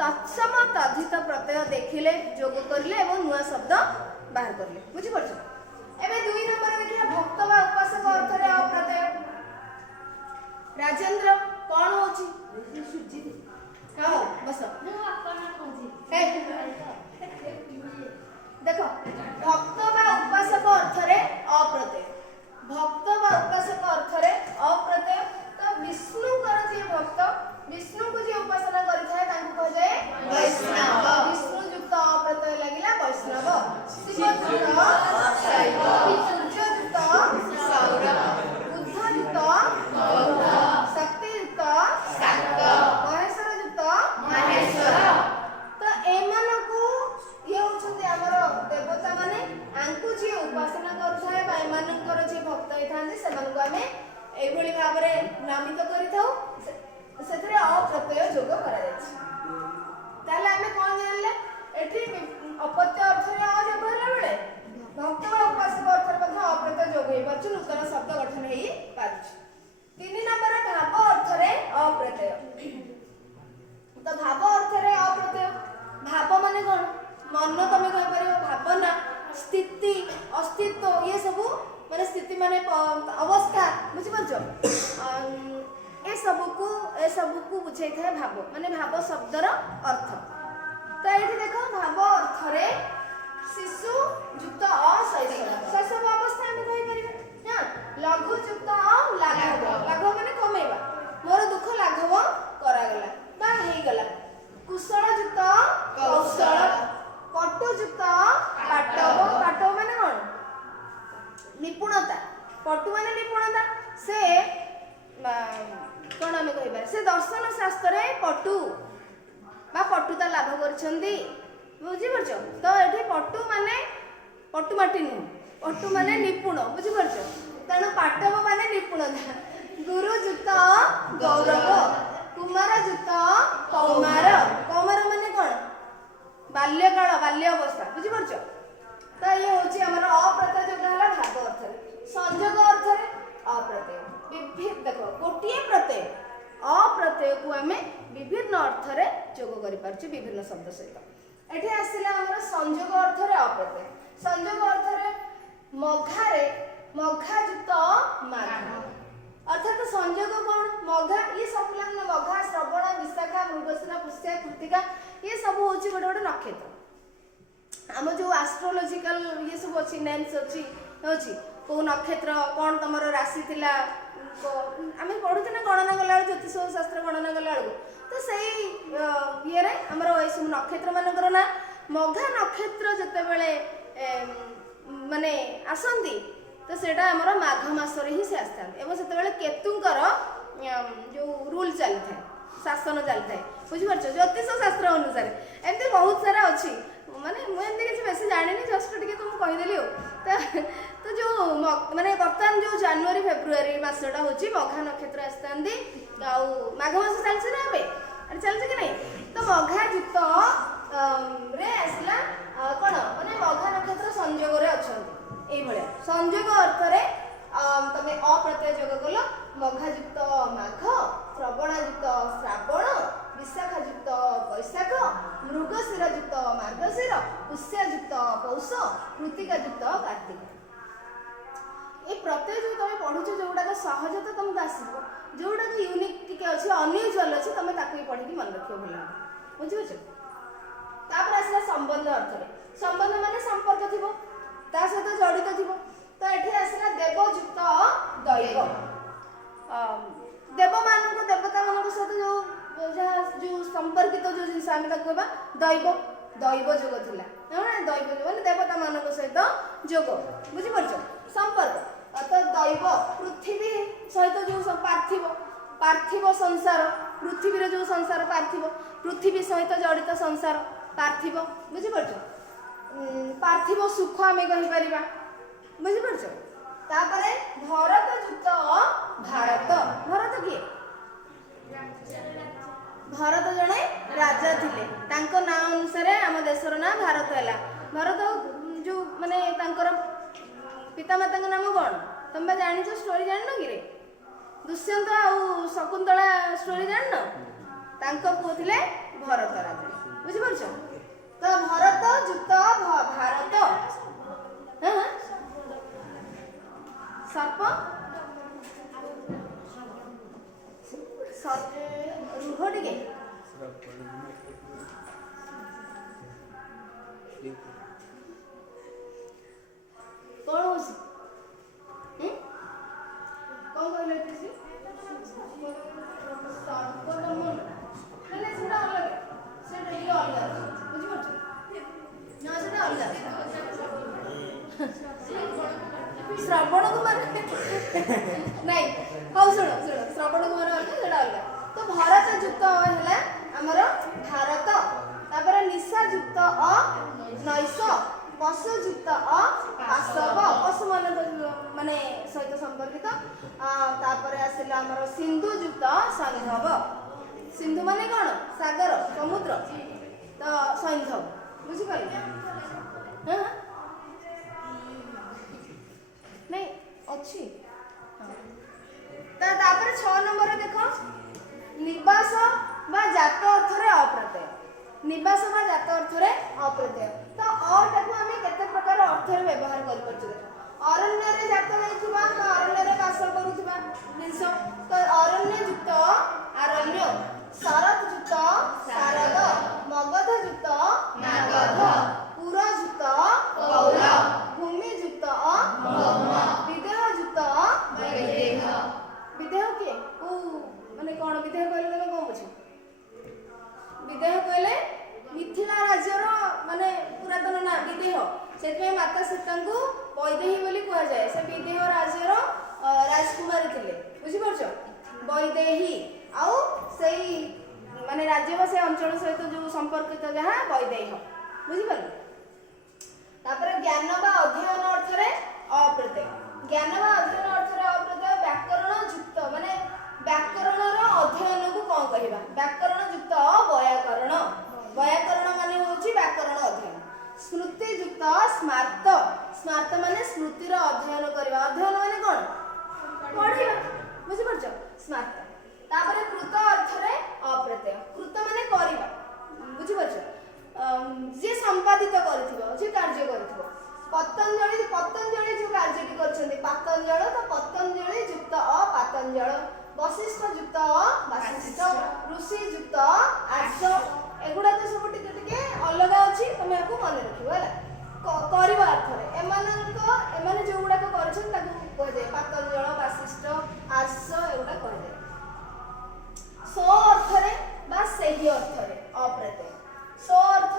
तत्सम तद्धित प्रत्यय देखिले जोग करले एवं नुआ शब्द बाहर करले बुझि परछ एबे 2 नंबर देखिया भक्त बा उपासक अर्थ रे अप्रत्यय राजेंद्र कोन होची सुजी हां बस मु अपन खोजी देखो भक्त बा उपासक अर्थ रे अप्रत्यय भक्त बा उपासक अर्थ रे अप्रत्यय तो विष्णु कर जे भक्त विष्णु को ସେମାନଙ୍କୁ ଆମେ ଏଇଭଳି ଭାବରେ ନାମିତ କରିଥାଉ। ସେଥିରେ ଅପ୍ରତ୍ୟୟ ଯୋଗ କରାଯାଇଛି। ତାହେଲେ ଆମେ କ'ଣ ଜାଣିଲେ ଏଠି ଅପତ୍ୟ ଅର୍ଥରେ ଅଯୋଗ ହେଲା ବେଳେ ଭକ୍ତ ବା ଉପାସକ ଅର୍ଥରେ ମଧ୍ୟ ଅପ୍ରତ୍ୟୟ ଯୋଗ ହେଇପାରୁଛି, ନୂତନ ଶବ୍ଦ ଗଠନ ହେଇପାରୁଛି। 3 ନମ୍ବର ଭାବ ଅର୍ଥରେ ଅପ୍ରତ୍ୟୟ। ତ ଭାବ ଅର୍ଥରେ ଅପ୍ରତ୍ୟୟ, ଭାବ ମାନେ କ'ଣ? ମନ ତମେ କହିପାରିବ, ଭାବନା, ସ୍ଥିତି, ଅସ୍ତିତ୍ୱ, ଇଏ ସବୁ ମାନେ ସ୍ଥିତି ମାନେ ଅବସ୍ଥା, ବୁଝିପାରୁଛ? ଏସବୁକୁ ବୁଝାଇଥାଏ ଭାବ, ମାନେ ଭାବ ଶବ୍ଦର ଅର୍ଥ। ତ ଏଇଠି ଦେଖ ଭାବ ଅର୍ଥରେ ଶିଶୁ ଯୁକ୍ତ ଅଶୈଶବ, ଶୈଶବ ଅବସ୍ଥା ଆମେ କହିପାରିବା ନା। ଲଘୁ ଯୁକ୍ତ ଲାଘବ, ଲାଘବ ମାନେ କମେଇବା, ମୋର ଦୁଃଖ ଲାଘବ କରାଗଲା ବା ହେଇଗଲା। କୁଶଳ ଯୁକ୍ତ କୌଶଳ, ପଟୁ ଯୁକ୍ତ ପାଟବ, ପାଟବ ମାନେ କ'ଣ? ନିପୁଣତା, ପଟୁ ମାନେ ନିପୁଣତା। ସେ କ'ଣ ଆମେ କହିପାରିବା? ସେ ଦର୍ଶନ ଶାସ୍ତ୍ରରେ ପଟୁ ବା ପଟୁତା ଲାଭ କରିଛନ୍ତି, ବୁଝିପାରୁଛ? ତ ଏଠି ପଟୁ ମାନେ ପଟୁ ମାଟି ନୁହଁ, ପଟୁ ମାନେ ନିପୁଣ, ବୁଝିପାରୁଛ? ତେଣୁ ପାଟବ ମାନେ ନିପୁଣତା। ଗୁରୁ ଯୁକ୍ତ ଗୌରବ, କୁମାର ଯୁକ୍ତ କୌମାର, କୌମାର ମାନେ କ'ଣ? ବାଲ୍ୟକାଳ, ବାଲ୍ୟ ଅବସ୍ଥା, ବୁଝିପାରୁଛ? ତ ଇଏ ହେଉଛି ଆମର ଅପ୍ରତ୍ୟୟ ଯୋଗ ହେଲା ଭାବ ଅର୍ଥରେ। ସଂଯୋଗ ଅର୍ଥରେ ଅପ୍ରତ୍ୟୟ, ଦେଖ ଗୋଟିଏ ପ୍ରତ୍ୟୟ ଅପ୍ରତ୍ୟୟକୁ ଆମେ ବିଭିନ୍ନ ଅର୍ଥରେ ଯୋଗ କରିପାରୁଛୁ ବିଭିନ୍ନ ଶବ୍ଦ ସହିତ। ଏଠି ଆସିଲା ଆମର ସଂଯୋଗ ଅର୍ଥରେ ଅପ୍ରତ୍ୟୟ। ସଂଯୋଗ ଅର୍ଥରେ ମଘାରେ ମଘା ଯୁକ୍ତ ମାଘ, ଅର୍ଥାତ ସଂଯୋଗ କ'ଣ? ମଘା, ଇଏ ସବୁ ମଘା, ଶ୍ରବଣ, ବିଶାଖା, ମୃଗଶିରା, ପୁଷ୍ୟା, କୃତିକା, ଇଏ ସବୁ ହେଉଛି ଗୋଟେ ଗୋଟେ ନକ୍ଷତ୍ର। ଆମ ଯେଉଁ ଆଷ୍ଟ୍ରୋଲୋଜିକାଲ ଇଏ ସବୁ ଅଛି, ନେମ୍ସ ଅଛି, କେଉଁ ନକ୍ଷତ୍ର କ'ଣ ତମର ରାଶି ଥିଲା, ଆମେ ପଢୁଛୁ ନା ଗଣନା କଲାବେଳକୁ, ଜ୍ୟୋତିଷ ଶାସ୍ତ୍ର ଗଣନା କଲାବେଳକୁ। ତ ସେଇ ଇଏରେ ଆମର ଏସବୁ ନକ୍ଷତ୍ର ମାନଙ୍କର ନା, ମଘା ନକ୍ଷତ୍ର ଯେତେବେଳେ ମାନେ ଆସନ୍ତି ତ ସେଇଟା ଆମର ମାଘ ମାସରେ ହିଁ ସେ ଆସିଥାନ୍ତି, ଏବଂ ସେତେବେଳେ କେତୁଙ୍କର ଯେଉଁ ରୁଲ୍ ଚାଲିଥାଏ, ଶାସନ ଚାଲିଥାଏ, ବୁଝିପାରୁଛ? ଜ୍ୟୋତିଷ ଶାସ୍ତ୍ର ଅନୁସାରେ ଏମିତି ବହୁତ ସାରା ଅଛି, ମାନେ ମୁଁ ଏମିତି କିଛି ବେଶୀ ଜାଣିନି, ଜଷ୍ଟ ଟିକେ ତ ମୁଁ କହିଦେଲି ଆଉ। ତ ଯେଉଁ ମାନେ ବର୍ତ୍ତମାନ ଯେଉଁ ଜାନୁଆରୀ ଫେବୃଆରୀ ମାସଟା ହେଉଛି ମଘା ନକ୍ଷତ୍ର ଆସିଥାନ୍ତି, ଆଉ ମାଘ ମାସ ଚାଲିଛି ନା ଏବେ, ଆରେ ଚାଲିଛି କି ନାହିଁ? ତ ମଘା ଯୁକ୍ତ ରେ ଆସିଲା କ'ଣ? ମାନେ ମଘା ନକ୍ଷତ୍ର ସଂଯୋଗରେ ଅଛନ୍ତି। ଏଇଭଳିଆ ସଂଯୋଗ ଅର୍ଥରେ ତମେ ଅପ୍ରତ୍ୟୟ ଯୋଗ କଲ। ମଘା ଯୁକ୍ତ ମାଘ, ଶ୍ରବଣ ଯୁକ୍ତ ଶ୍ରାବଣ, ବିଶାଖା ଯୁକ୍ତ ବୈଶାଖ, ମୃଗଶିର ଯୁକ୍ତ ମାର୍ଗଶିର, ପୁଷ୍ୟା ଯୁକ୍ତ ପୌଷ, କୃତିକା ଯୁକ୍ତ କାର୍ତ୍ତିକ। এই প্রত্যয় যে তুমি পড়ুছ যেগুড়াক সহজ তো তোমাকে আসব, যেগুড়াক ইউনিক টিকে অছি, অনইউজুয়াল অছি, তুমি তাকে পড়িকি মনে রাখিব ভাল বুঝিপারছ। তারপরে আসলে সম্বন্ধ অর্থরে, সম্বন্ধ মানে সম্পর্ক থিব, তা সহিত জড়িত থিব। তো এটি আসলে দেব যুক্ত দৈব, দেব মানুষ দেবতা মানুষ সহিত যে সম্পর্কিত যে জিনিস আমি তাকে কহবা দৈব, দৈব যোগ লা, দৈব যোগ মানে দেবতা মানুষ সহিত যোগ, বুঝিপারছ সম্পর্ক। তো দৈব পৃথিবী সহিত যে পার্থিব, পার্থিব সংসার, পৃথিবীর যে সংসার পার্থিব, পৃথিবী সহিত জড়িত সংসার পার্থিব, বুঝিপারছ। পার্থিব সুখ আমি কহিপারিবা, বুঝিপারছ। তারপরে ভরত যুক্ত ଭାରତ, ଭରତ କିଏ? ଭରତ ଜଣେ ରାଜା ଥିଲେ, ତାଙ୍କ ନାଁ ଅନୁସାରେ ଆମ ଦେଶର ନାଁ ଭାରତ ହେଲା। ଭରତ ଯୋଉ ମାନେ ତାଙ୍କର ପିତାମାତାଙ୍କ ନାମ କ'ଣ ତମେ ବା ଜାଣିଛ? ଷ୍ଟୋରି ଜାଣିନ କିରେ? ଦୁଷ୍ୟନ୍ତ ଆଉ ଶକୁନ୍ତଳା ଷ୍ଟୋରି ଜାଣିନ? ତାଙ୍କ ପୁଅ ଥିଲେ ଭରତ ରାଜା, ବୁଝିପାରୁଛ। ତ ଭରତ ଯୁକ୍ତ ଭାରତ, ସର୍ପ ରୁହ ଟିକେ, କ'ଣ ହଉଛି? କ'ଣ କହିଲେ? ସର୍ବଦମନ ମାନେ ସେଟା ଅଲଗା, ସେଟା ଟିକେ ଅଲଗା ଅଛି, ବୁଝିପାରୁଛ ନା? ସେଟା ଅଲଗା। ଶ୍ରବଣ କୁମାର ନାଇଁ, ହଉ ଶୁଣ ଶୁଣ, ଶ୍ରବଣ କୁମାର ଅଲଗା, ସେଟା ଅଲଗା। ତ ଭରତ ଯୁକ୍ତ ହେଲା ଆମର ଭାରତ। ତାପରେ ନିଶା ଯୁକ୍ତ ନୈଶ, ପଶୁ ଯୁକ୍ତ ଆସବ, ପଶୁ ମାନେ ସହିତ संपर्कित तापर आसिला हमर सिंधु युक्त सैंधव सिंधु माने कौन सागर समुद्र तो सैंधव बुझी पाइले हां नहीं अच्छी तापर 6 नंबर देखो निवास बा जात अर्थ रे अप्रत्यय निवास बा जात अर्थ रे अप्रत्यय तो अटाକୁ ଆମେ କେତେ ପ୍ରକାର ଅର୍ଥରେ ବ୍ୟବହାର କରି ପାରୁଛୁ ଦେଖ ଅରଣ୍ୟରେ ଜାତ ହେଇଥିବା ତ ଅରଣ୍ୟରେ ବାସ କରୁଥିବା ଜିନିଷ ତ ଅରଣ୍ୟ ଯୁକ୍ତ ଆରଣ୍ୟ ଶରତ ଯୁକ୍ତ ଶାରଦ ମଗଧ ଯୁକ୍ତ ମାଗଧ ପୁର ଯୁକ୍ତ ପୌର ଭୂମି ଯୁକ୍ତ ଭୌମ ବିଦେହ ଯୁକ୍ତ ବୈଦେହ ବିଦେହ କିଏ ମାନେ କଣ ବିଦେହ କହିଲେ ତମେ କଣ ବୁଝ विदेह कहले मिथिला राज्यर माने पुरातन ना विदेह से माता सीता को वैदेही बोली कह जाए से विदेह राज्यर राजकुमारी थिले बुझी परछो वैदेही आउ सेही माने राज्यवासी अंचल सहित जो संपर्कित जहाँ वैदेह बुझी पार तापर ज्ञान बा अध्ययन अर्थ रे अप्रत्यय ज्ञान बा अध्ययन अर्थ रे अप्रत्यय व्याकरण युक्त माने व्याकरण रो अध्ययन को कोन कहिबा व्याकरण युक्त व्याकरण व्याकरण माने होची व्याकरण अध्ययन स्मृति युक्त स्मार्त स्मार्त माने स्मृति रो अध्ययन करबा अध्ययन माने कोन पढिबा बुझि परछ स्मार्त तापर कृत अर्थ रे अप्रत्यय कृत माने करबा बुझि परछ जे संपादित करथिबो जे कार्य करथिबो पतंजलि जो कार्यटी करछन्ती पतंजल तो पतंजलि युक्त अपातंजल वशिष्ठ युक्त वशिष्ठ ऋषि युक्त आर्ष एगुडा तो सब टिके टिके अलग अछि तमे याको मन रखिबो हला करबा अर्थ रे एमाने जो गुडा को करछन ताकू कह दे पतंजल वशिष्ठ आर्ष एगुडा कह दे सो अर्थ रे बा सही अर्थ रे अप्रत्यय सो अर्थ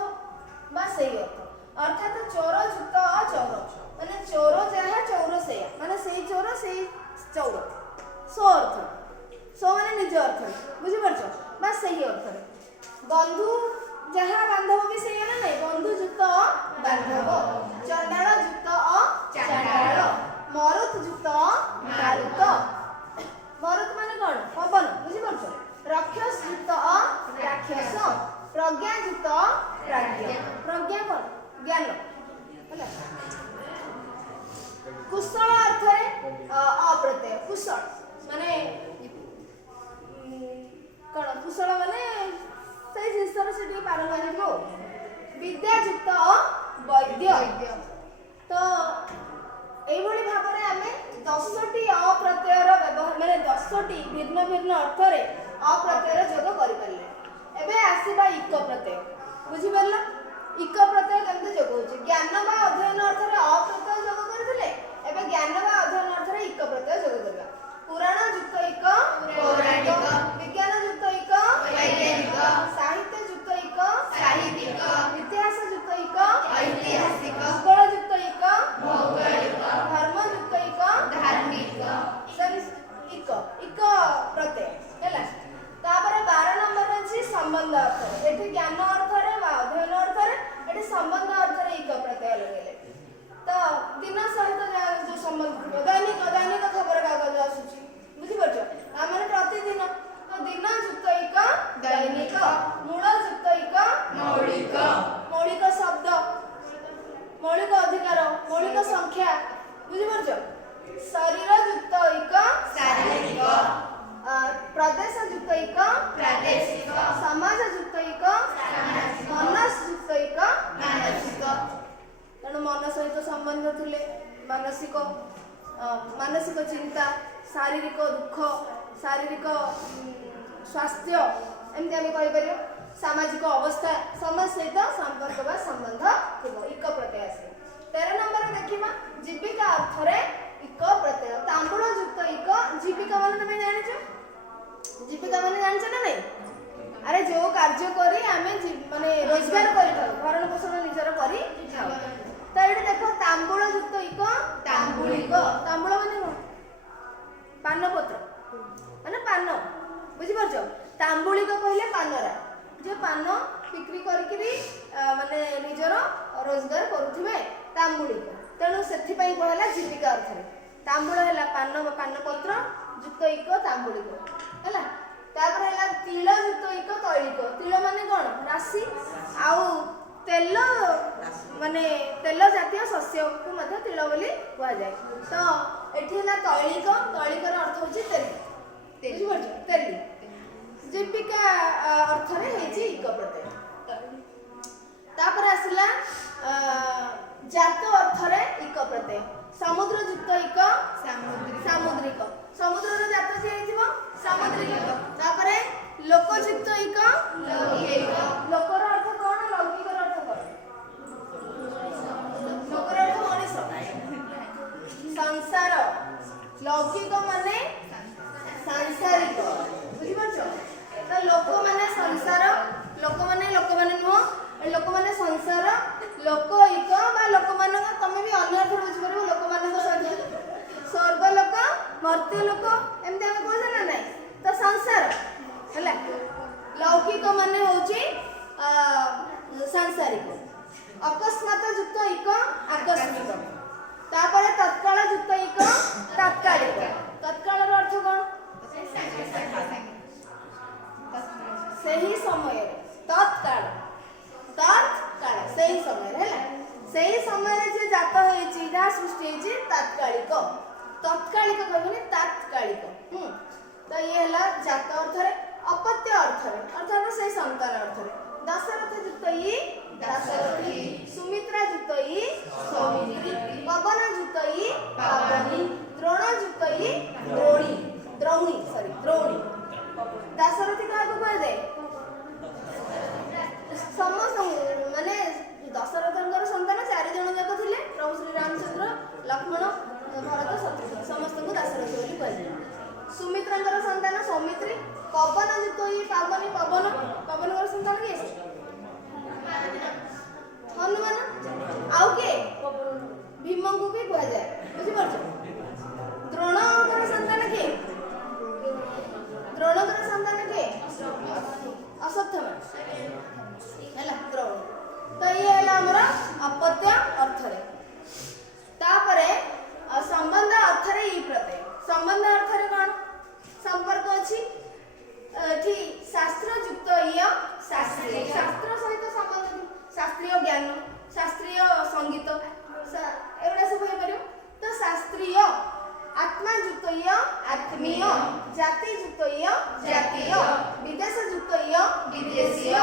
बा सही अर्थ अर्थात चोर युक्त अचौर माने चोर जहा चौर से माने सही चोर सही चौर सो अर्थ सो माने निज अर्थ बुझी परछो बा सही अर्थ रे बंधु जहा बांधव भी सही है ना नहीं बंधु युक्त बांधव चंडाल युक्त चांडाल मरुत युक्त मारुत मरुत माने कोन पवन बुझी परछो राक्षस युक्त राक्षस प्रज्ञा युक्त प्राज्ञ प्रज्ञा कोन ज्ञान होला कुशल अर्थ रे अप्रत्यय कुशल माने कण कुशल माने सही जिनसर से पारंगत हो विद्या युक्त वैद्य तो एई भली भाबरे हमें 10टी अप्रत्ययर व्यवहार माने 10टी भिन्न भिन्न अर्थ रे अप्रत्ययर जोग करि परले एबे आसीबा इक प्रत्यय बुझि परला इक प्रत्यय केमते जोग होची ज्ञान बा अध्ययन अर्थ रे अप्रत्यय जोग करथिले एबे ज्ञान बा अध्ययन अर्थ रे इक प्रत्यय जोग करबा पुराण युक्त इक पौराणिक विज्ञान युक्त इक वैज्ञानिक साहित्य युक्त इक साहित्यिक इतिहास युक्त इक ऐतिहासिक भूगोल युक्त इक भौगोलिक धर्म युक्त इक धार्मिक सरी इक प्रत्यय हैला तापर 12 नंबर अछि संबंध अर्थ एठी ज्ञान अर्थ रे बा अध्ययन अर्थ रे एठी संबंध अर्थ रे इक प्रत्यय लगेले तो दिन सहित जो संबंध दैनिक खबर कागज आसुची बुझी परछो हमर प्रतिदिन तो दिन युक्त इक दैनिक मूल युक्त इक मौलिक शब्द मौलिक अधिकार मौलिक संख्या बुझी परछो शरीर युक्त इक शारीरिक प्रदेश युक्त इक प्रादेशिक समाज युक्त इक सामाजिक मनस युक्त इक मानसिक तेणु मन सहित संबंध थिले मानसिक मानसिक चिंता शारीरिक दुख शारीरिक स्वास्थ्य एमती आम कहीपर सामाजिक अवस्था समाज सहित संपर्क बा संबंध थिबो इक प्रत्यय आसे 13 नंबर देखिबा जीविका अर्थ रे इक प्रत्यय तांबुल युक्त इक जीविका माने तमे जानिछो जीविका माने जानिछ ना नहीं अरे जो कार्य करी आमे माने रोजगार करि थाउ भरण पोषण निजर करी थाउ तो ये देखो तांबुल युक्त इक तांबुलिक तांबुल माने कोन पान पत्र माने पान बुझी परछो तांबुलिक कहले पानरा जे पान बिक्री करिकरी माने निजर रोजगार करूथिबे तांबुलिक तेणु सेथि पई कहला जीविका अर्थ रे तांबुल हैला पान पानपत्र युक्त इक तांबुलिक है तापर है तिल युक्त इक तैलिक तिल माने कौन राशि आउ तेल माने तेल जातीय शस्य को मध्य तिल बोली कह जाए तो एठी है तैलिक तैलिकर अर्थ होची तेल तेली जीविका अर्थ रे हेची इक प्रत्यय तापर आसला जात अर्थ रे इक प्रत्यय समुद्र युक्त इक सामुद्रिक समुद्र रो जात जे हेजिवो सामुद्रिक तापर लोक युक्त इक लौकिक लोकर अर्थ कोन लौकिक अर्थ कोन लोकर अर्थ मनीष संसार लौकिक माने सांसारिक बुझि परछो तो लोक माने संसार लोक माने नुह लोक माने संसार लोक इक बा लोक मान तमे भी अन्य अर्थ बुझि परबो लोक मान स्वर्ग लोक मर्त्य लोक एमते हम कहछ ना नहीं तो संसार हला लौकिक माने होची सांसारिक अकस्मात युक्त इक आकस्मिक तापरे तत्काल युक्त इक तात्कालिक तत्काल रो अर्थ कोन सही समय तत्काल तत्काल सही समय हैला सही समय जे जात होईची जा सृष्टि होईची तात्कालिक तत्कालिक कहबनी तात्कालिक तो ये हैला जात अर्थ रे अपत्य अर्थ रे अर्थात सही संतान अर्थ रे दशरथ युक्त इ दशरथी सुमित्रा युक्त इ सौमित्री पवन युक्त इ पावनी द्रोण युक्त इ द्रोणी द्रोणी दशरथी का को कह दे समस्त माने दशरथंकर संतान 4 जण जाक थिले प्रभु श्री रामचंद्र लक्ष्मण भरत शत्रुघ्न समस्त को दशरथ बोली कह दे सुमित्रांकर संतान सौमित्री पवन युक्त इ पावनी पवन संतान के हनुमान आउ के भीम को भी कह जाए बुझि परछो द्रोणकर संतान के अश्वत्थामा हैला द्रोण तो ये हैला हमरा अपत्य अर्थ रे तापरे संबंध अर्थ रे ई प्रत्यय संबंध अर्थ रे कोन संपर्क अछि ठीक शास्त्र युक्त य शास्त्रीय शास्त्र सहित संबंध शास्त्रीय ज्ञान शास्त्रीय संगीत एवडा सब होई परियो तो शास्त्रीय आत्मा युक्त य आत्मीय जाति युक्त य जातीय विदेश युक्त य विदेशीय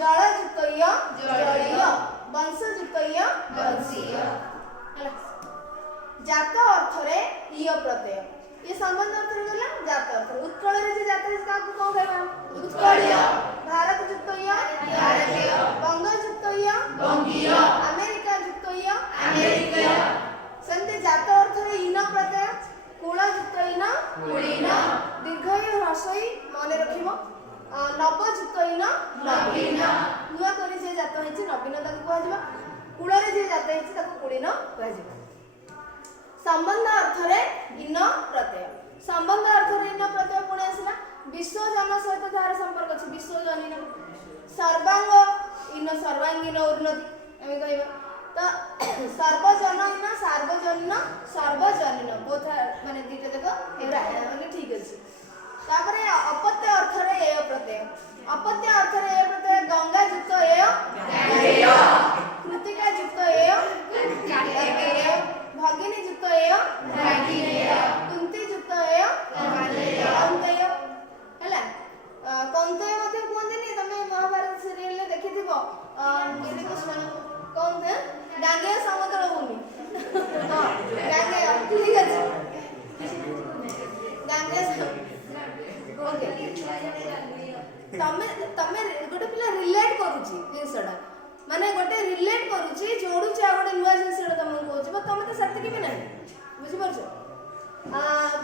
जल युक्त य जलीय वंश युक्त य वंशीय जात अर्थ रे य प्रत्यय ये संबंध अर्थ रे गला जात अर्थ उत्कल रे जे जात रे का को कहबा उत्कलीय भारत युक्त य भारतीय बंग युक्त य बंगीय अमेरिका युक्त य अमेरिकीय संते जात अर्थ रे इन प्रत्यय कुल युक्त इन कुलीन दीर्घय ह्रस्वई माने रखिबो नव युक्त इन नवीन नुआ करी जे जात हेछि नवीन ताको कहजिबा कुल रे जे जात हेछि ताको कुलीन कहजिबा संबंध अर्थ रे इन प्रत्यय संबंध अर्थ रे इन प्रत्यय पुणे आसला विश्व जन सहित जार संपर्क अछि विश्व जनिन सर्वांग इन सर्वांगीन उन्नति एमे कहबा तो सर्वजनन सार्वजनीन सर्वजनीन बोथ माने दीटा देखो एरा माने ठीक अछि तापरे अपत्य अर्थ रे ए प्रत्यय अपत्य अर्थ रे ए प्रत्यय गंगा युक्त ए गांगेय कृतिका युक्त ए कार्तिकेय भगिनी युक्त ए भागिनेय कुंती युक्त ए कौन्तेय हैला कौन्तेय मध्ये कोनदिनी तमे महाभारत सीरियल ले देखिथिबो केते कृष्ण कौन्तेय गांगेय समतल भूमि हां गांगेय ठीक अछि गांगेय ओके तमे गोटे पिला रिलेट करूची जिंसडा माने गोटे रिलेट करूची जोडुची आ गोटे नुवा जिंसडा तमन कहूची बा तमे त सत्य के भी नहीं बुझि परछो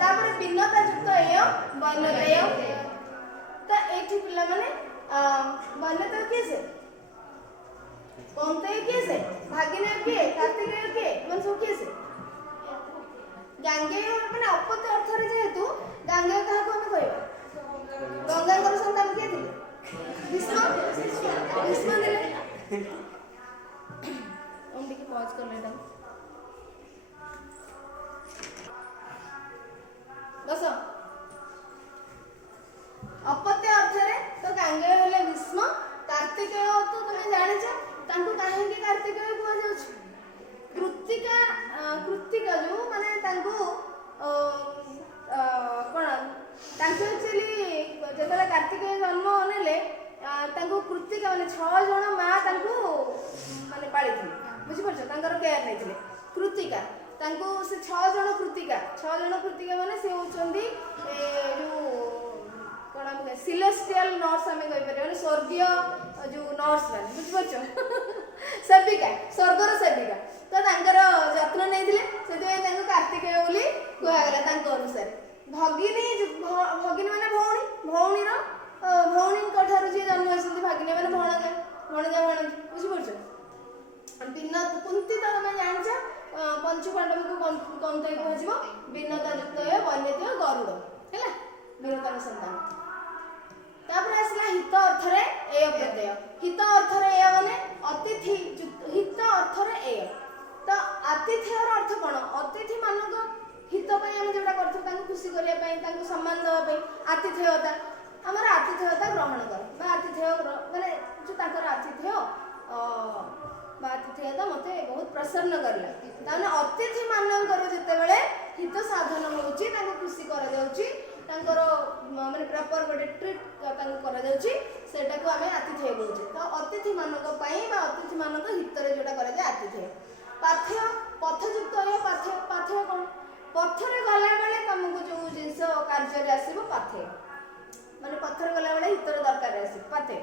तापर भिन्नता युक्त एय वन्यतेय त एठी पिला माने वन्यता के से कौनते के से भागिने के कार्तिकेय के मन सब के से गांगेय माने अपत्य अर्थ रे जेहेतु गांगेय कहा को हम कहबा गंगाकर संतान के दिले भीष्म दिले ओम देखि पॉज कर लेटा अपत्य अर्थरे तो गांगेय हेले भीष्म कार्तिकेय तो तुम जानिछ तांको काहेकि कार्तिकेय कुआ जाउछ कृत्तिका कृत्तिका जो माने तांको कोन तांको एक्चुअली जेतले कार्तिकेय जन्म नेले तांको कृत्तिका माने 6 जण मां तांको माने पाली थी बुझि परछ तांकर केयर नैथिले कृत्तिका तांको से 6 जण कृत्तिका माने से होचंदी जो कोन हम सेलेस्टियल नर्स हमें कहि पारे माने स्वर्गीय जो नर्स माने बुझि परछ सेविका स्वर्गर सेविका तो तांकर यत्न नैथिले सेते तांको कार्तिकेय बोली कुआ गला तांको अनुसार भगिनी माने भौणी रो भौणी कठारु जे जन्म होसंती भगिनी माने भणजा बुझि परछ बिना कुंती तो तुम जान पंचु पांडव को कौन कह भिन्नता युक्त वन्यतय गरुड़ है वीरतार संतान तापर आसला हित अर्थरे एय प्रत्यय हित अर्थरे एय माने अतिथि हित अर्थरे एय तो आतिथ्यर अर्थ कोन अतिथि मानको हित पई हम जेटा करथु तांको खुशी करिया पई तांको सम्मान देवा पई आतिथ्यता हमर आतिथ्यता ग्रहण कर बा आतिथ्य माने जो तांकर आतिथ्य आतिथ्यता मते बहुत प्रसन्न करला ताने अतिथि मानकर जते बेले हित साधन होउची तांको खुशी करा जाउची तांकर माने प्रॉपर गोटे ट्रीट तांको करा जाउची सेटा को हमें आतिथ्य बोलछे तो अतिथि मानक पई बा अतिथि मानक हितरे जोटा करा जाय आतिथ्य पाथ्य पथयुक्त पाथ्य कोन पथरे गला बेले तुमको जो जिंस कार्य रे आसीबो पाथ्य माने पथरे गला बेले हितर दरकार आसी पाथ्य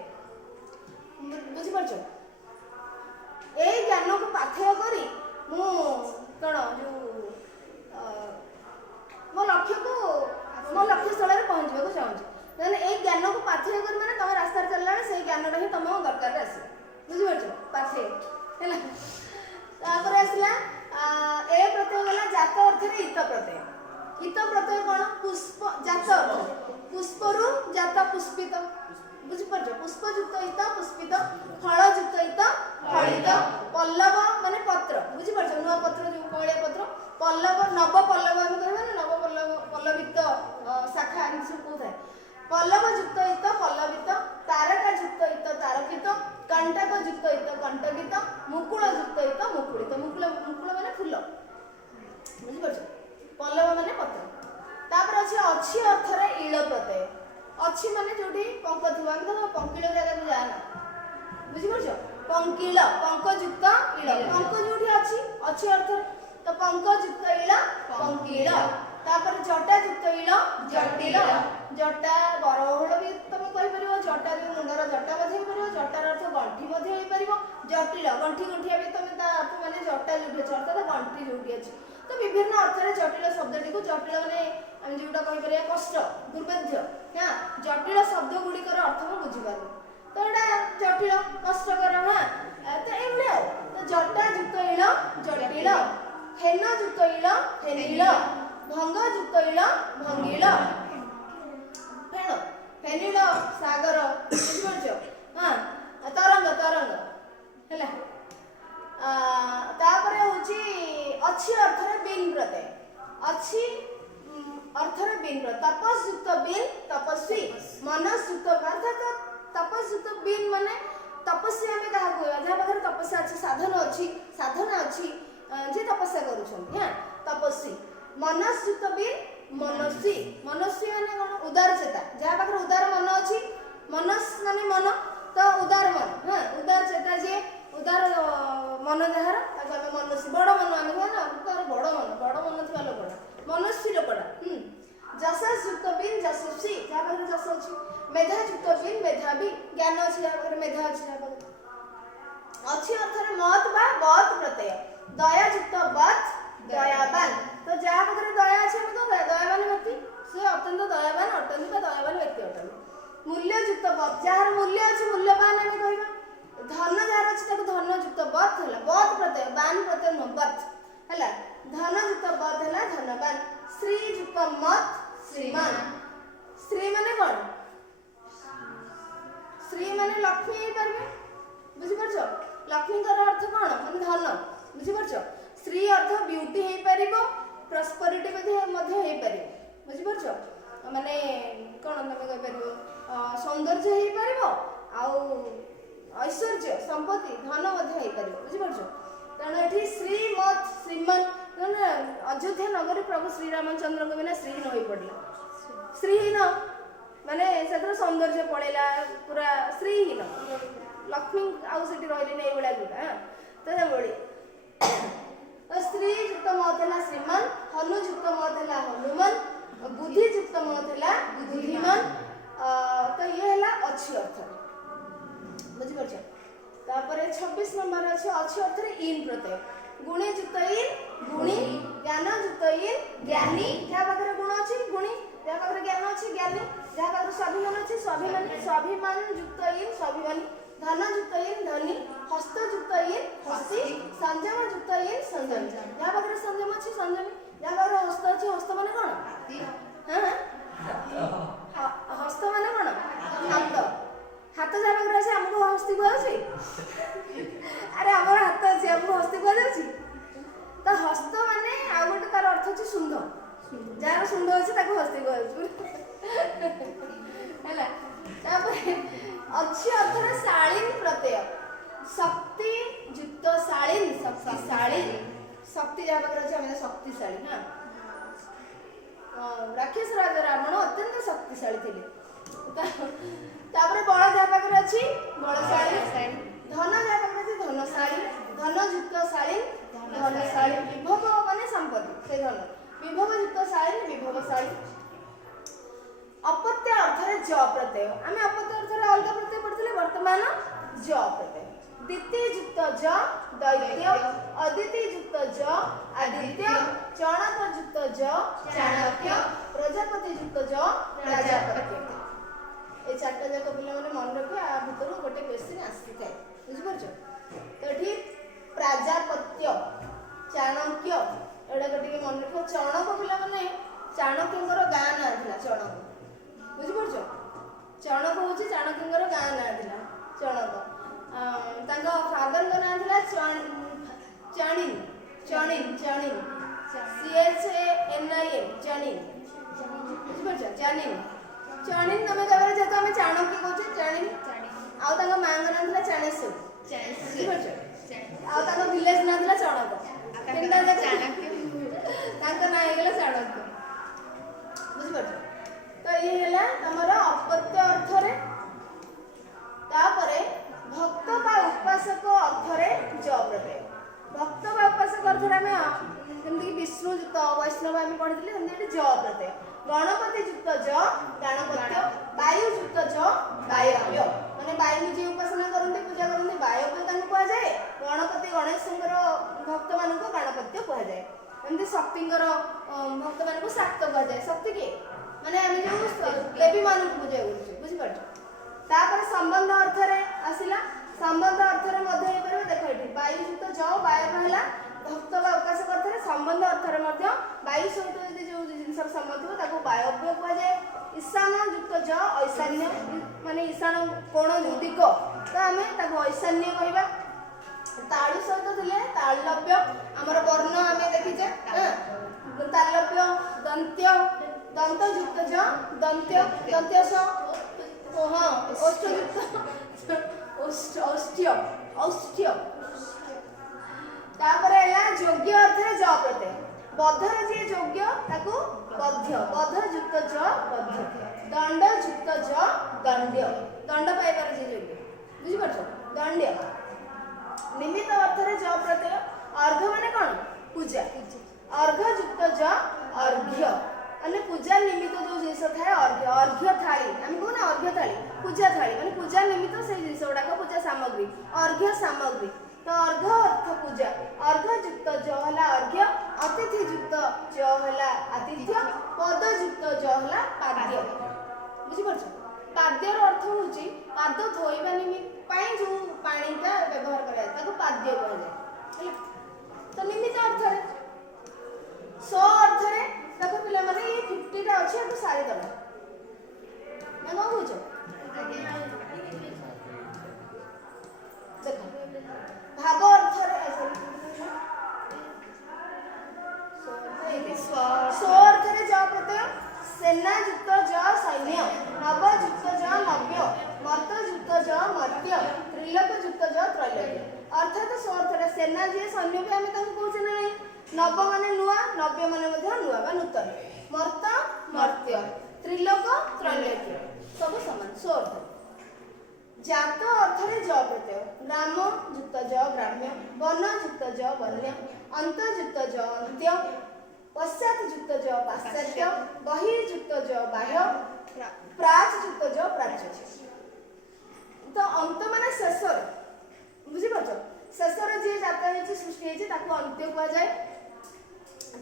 बुझि परछो ए ज्ञान को पाथ्य करी मु कोन जो मो लक्ष्य स्थल रे पहुंचबा को चाहूँ माने ए ज्ञान को पाथ्य कर माने तुम रास्ता रे चलला से ज्ञान ही तुम दरकार रे आसी बुझि परछो पाथ्य हैला तापर आसला ए प्रत्यय गला जात अर्थ रे हित प्रत्यय कोन पुष्प जात अर्थ पुष्परु जात पुष्पित बुझि परछो पुष्प युक्त हित पुष्पित फल युक्त हित फलित पल्लव माने पत्र बुझि परछो नुवा पत्र जो कळिया पत्र पल्लव नव पल्लव हम कहबा ना नव पल्लव पल्लवित शाखा अंश को थाए पल्लव युक्त हित पल्लवित तारका युक्त हित तारकित कंटक युक्त हित कंटकित मुकुल युक्त हित मुकुलित मुकुल माने फूल बुझि परछो पल्लव माने पत्र तापर अछि अर्थ रे इळ प्रत्यय अच्छी माने जोटी पंक थिबा कि तो पंकिल जगह को जाना बुझि परछो पंकिल पंक युक्त इळ पंक जोटी अछि अर्थ तो पंक युक्त इळ पंकिल तापर जटा युक्त इळ जटिल जटा बरहोळ भी तमे कहि परिबो जटा जो मुंडर जटा मध्ये होई परिबो जटार अर्थ गंठी मध्ये होई परिबो जटिल गंठी गंठिया भी तमे ता अर्थ माने जटा जोटी अर्थ तो गंठी जोटी अछि तो विभिन्न अर्थ रे जटिल शब्दटी को जटिल माने हम जोटा कहि परिया कष्ट दुर्बेध्य हां जटिल शब्द गुडी कर अर्थ हम बुझि पारु तो एटा जटिल कष्टकर हां तो एमले तो जटा युक्त इळ जटिल हेन युक्त इळ हेनिल भंग युक्त इळ भंगिल फेण फेनिल सागर बुझि परछो हां तरंग हैला तापरे होची अछि अर्थ रे बिन प्रत्यय अछि अर्थ रे बिन तपस युक्त बिन तपस्वी मनस युक्त अर्थात तपस युक्त बिन माने तपस्या में कहा कोया जहा पाखर तपस्या अछि साधन अछि जे तपस्या करूछन हां तपस्वी मनस युक्त बिन मनस्वी माने कोन उदार चेता जहा पाखर उदार मन अछि मनस माने मन तो उदार मन हां उदार चेता जे उदार मन जहार ताको हमें मनस्वी बड़ मन आमे ना कर बड़ मन थिबा लोकड़ा मनस्वी लोकड़ा जसस युक्त बिन जसस्वी जहा पाखर जस अछि मेधा युक्त बिन मेधावी ज्ञान अछि जहा पाखर मेधा अछि जहा पाखर अछि अर्थ रे मत बा बत प्रत्यय दया युक्त बत दयावान तो जहा पाखर दया अछि हम तो दयावान व्यक्ति से अत्यंत दयावान अत्यंत दयावान व्यक्ति अटन मूल्य युक्त बत जहार मूल्य अछि मूल्यवान हम कहबा धन जहार अछि ताको धन युक्त बत हला बत प्रत्यय बान प्रत्यय न बत हला धन युक्त बत हला धनवान श्री युक्त मत श्रीमान श्री माने कोन श्री माने लक्ष्मी हे परबे बुझि परछो लक्ष्मी कर अर्थ कोन माने धन बुझि परछो श्री अर्थ ब्यूटी हे परिबो प्रॉस्पेरिटी मध्ये हे परिबो बुझि परछो माने कोन तमे कह परिबो ଶ୍ରୀରାमचंद्र बिना श्रीहीन हो पड़ला श्रीहीन माने से सौंदर्य पड़ेगा पूरा श्रीहीन लक्ष्मी आउ से रही नहीं गुड़ा गुड़ा तो तो स्त्री युक्त मत है श्रीमान हनु युक्त मत है हनुमान बुद्धि युक्त मत है बुद्धिमान तो ये है अच्छी अर्थ बुझिपार तापर 26 नंबर अच्छे अच्छी अर्थ इन प्रत्यय गुणी युक्त इन गुणी ज्ञान युक्त इन ज्ञानी जहाँ पाखे गुण अच्छी गुणी जहाँ पाखे ज्ञान अच्छी ज्ञानी जहाँ पाखे स्वाभिमान अच्छी स्वाभिमानी स्वाभिमान युक्त इन स्वाभिमानी धन युक्त इन धनी हस्त युक्त इन हस्ती संयम युक्त इन संयमी जहाँ पाखे संयम अच्छी संयमी जहाँ पाखे हस्त अच्छी हस्त माने कौन हाँ हस्त माने कौन हाथ हाथ जहाँ पाखे अच्छे आमको हस्ती कहुच्छी अरे आम हाथ अच्छी आमको हस्ती कहुच्छी तो हस्त माने आ गोटे तार अर्थ अच्छे शुंड जार शुंड अच्छे हस्ती कहूँ अच्छी अर्थ शालीन प्रत्यय शक्ति युक्त शालीन शक्तिशाली शक्ति जहाँ पाखे अच्छे आम शक्तिशाली हाँ राक्षस राजा रावण अत्यंत शक्तिशाली थे बल जहाँ पाखे अच्छी बलशाली धन जहाँ पाखे अच्छी धनशाली धन युक्त शालीन धनशाली विभव माने संपत्ति से धन विभव युक्त शालीन विभवशाली अपत्य अर्थ ज प्रत्यय आम अपत्य अर्थ अलग प्रत्यय पढ़ते वर्तमान ज प्रत्यय द्वितीय युक्त ज दैत्य अद्वितीय युक्त ज आदित्य चाणक युक्त ज चाणक्य प्रजापति युक्त ज प्रजापति ये चार्टा जाक पिला माने मन रखिए आ भितर गोटे क्वेश्चन आसी थाए बुझिपारछ तो ठीक प्रजापत्य चाणक्य एडा गोटे मन रखिए चाणक पिला माने चाणक्यंकर गाँ ना थिला चाणक बुझिपारछ चाणक होची चाणक्यंकर गाँ ना थिला चाणक तांका फादर का नाम थिला चाणिन चाणिन चाणिन CHANIN चाणिन बुझिपारछ चाणिन चाणिन नमे जगह जेतो हमें चाणक्य कहूचे चाणिन आउ तांका मां का नाम थिला चाणेश्वर बुझिपारछ आउ तांका विलेज नाम थिला चाणक तिनटा चाणक्य तांका नाम हेगला चाणक्य बुझिपारछ तो ये हैला तमरा अपत्य अर्थ रे तापरे भक्त बा उपासक अर्थ रे ज प्रत्यय भक्त बा उपासक अर्थ रे हमें जेमति विष्णु युक्त वैष्णव आम पढ़िले सेमति ज प्रत्यय गणपति युक्त ज गणपत्य वायु युक्त ज वायव्य माने वायु जी उपासना करते पूजा करते वायव्य तांको कहा जाए गणपति गणेशंकर भक्त मानको गणपत्य कहा जाए एमति शक्तिंकर भक्त मानको शाक्त कहा जाए शक्ति के माने हम जो देवी मानको पूजा करछे बुझि पाछ तापर संबंध अर्थ रे आसिला संबंध अर्थ रे मध्ये हे परबे देखो एठी वायु युक्त ज वायव्य हला भक्त बा उपासक अर्थ रे संबंध अर्थ रे मध्ये वायु सहित यदि जो जिनसर संबंध हो ताको वायव्य कहा जाए ईशान युक्त ज ईशान्य माने ईशान कोण जो दिग तो हमें ताको ईशान्य कहबा ताळु सहित थिले तालव्य हमर वर्ण हमें देखिजे तालव्य दंत्य दंत युक्त ज दंत्य दंत्य स हाँ ओष्ठ युक्त औष्ट्य औष्ट्य तापर एला योग्य अर्थ रे ज प्रत्यय बद्धर जे योग्य ताको बध्य बद्ध युक्त ज बध्य दंड युक्त ज दंड्य दंड पाइबार जे योग्य बुझि परछ दंड्य निमित्त अर्थ रे ज प्रत्यय अर्घ माने कोन पूजा अर्घ युक्त ज अर्घ्य माने पूजा निमित्त जो जिंस थाए अर्घ्य अर्घ्य थाली हम को ना अर्घ्य थाली पूजा माने पूजा निमित्त से जिंस उडा को पूजा सामग्री अर्घ्य सामग्री तो अर्घ अर्थ पूजा अर्घ युक्त ज हला अर्घ्य अतिथि युक्त ज हला आतिथ्य पद युक्त ज हला पाद्य बुझि परछ पाद्यर अर्थ होची पाद धोइबा निमित्त पाई जो पानी का व्यवहार करा जाय ताको पाद्य कहल जाय तो निमित्त अर्थ रे सो अर्थ रे देखो पिला माने ये 50 टा अछि तो सारी दबा मैं कौन बुझो देखो भाव अर्थ रे सो अर्थ रे ज प्रत्यय सेना युक्त ज सैन्य नव युक्त ज नव्य मर्त युक्त ज मर्त्य त्रिलोक युक्त ज त्रैलोक्य अर्थात सो अर्थ रे सेना जे सैन्य भी हमें ताको कहउछ ना नहीं नव माने नुआ नव्य माने मध्य ନୂଆ ବା ନୂତନ, ମର୍ତ୍ତ ମର୍ତ୍ତ୍ୟ, ତ୍ରିଲୋକ ତ୍ରୈଲୋକ୍ୟ ସବୁ ସମାନ ସ୍ୱ ଜାତ ଅର୍ଥରେ ଜ ପ୍ରତ୍ୟୟ, ଗ୍ରାମ ଯୁକ୍ତ ଜ ଗ୍ରାମ୍ୟ, ବନ ଯୁକ୍ତ ଜ ବନ୍ୟ, ଅନ୍ତ ଯୁକ୍ତ ଜ ଅନ୍ତ୍ୟ, ପଶ୍ଚାତ ଯୁକ୍ତ ଜ ପାଶ୍ଚାତ୍ୟ, ବହି ଯୁକ୍ତ ଜ ବାହ୍ୟ, ପ୍ରାଚ ଯୁକ୍ତ ଜ ପ୍ରାଚ୍ୟ। ତ ଅନ୍ତ ମାନେ ଶେଷରେ, ବୁଝିପାରୁଛ, ଶେଷରେ ଯିଏ ଜାତ ହେଇଛି ସୃଷ୍ଟି ହେଇଛି ତାକୁ ଅନ୍ତ୍ୟ କୁହାଯାଏ।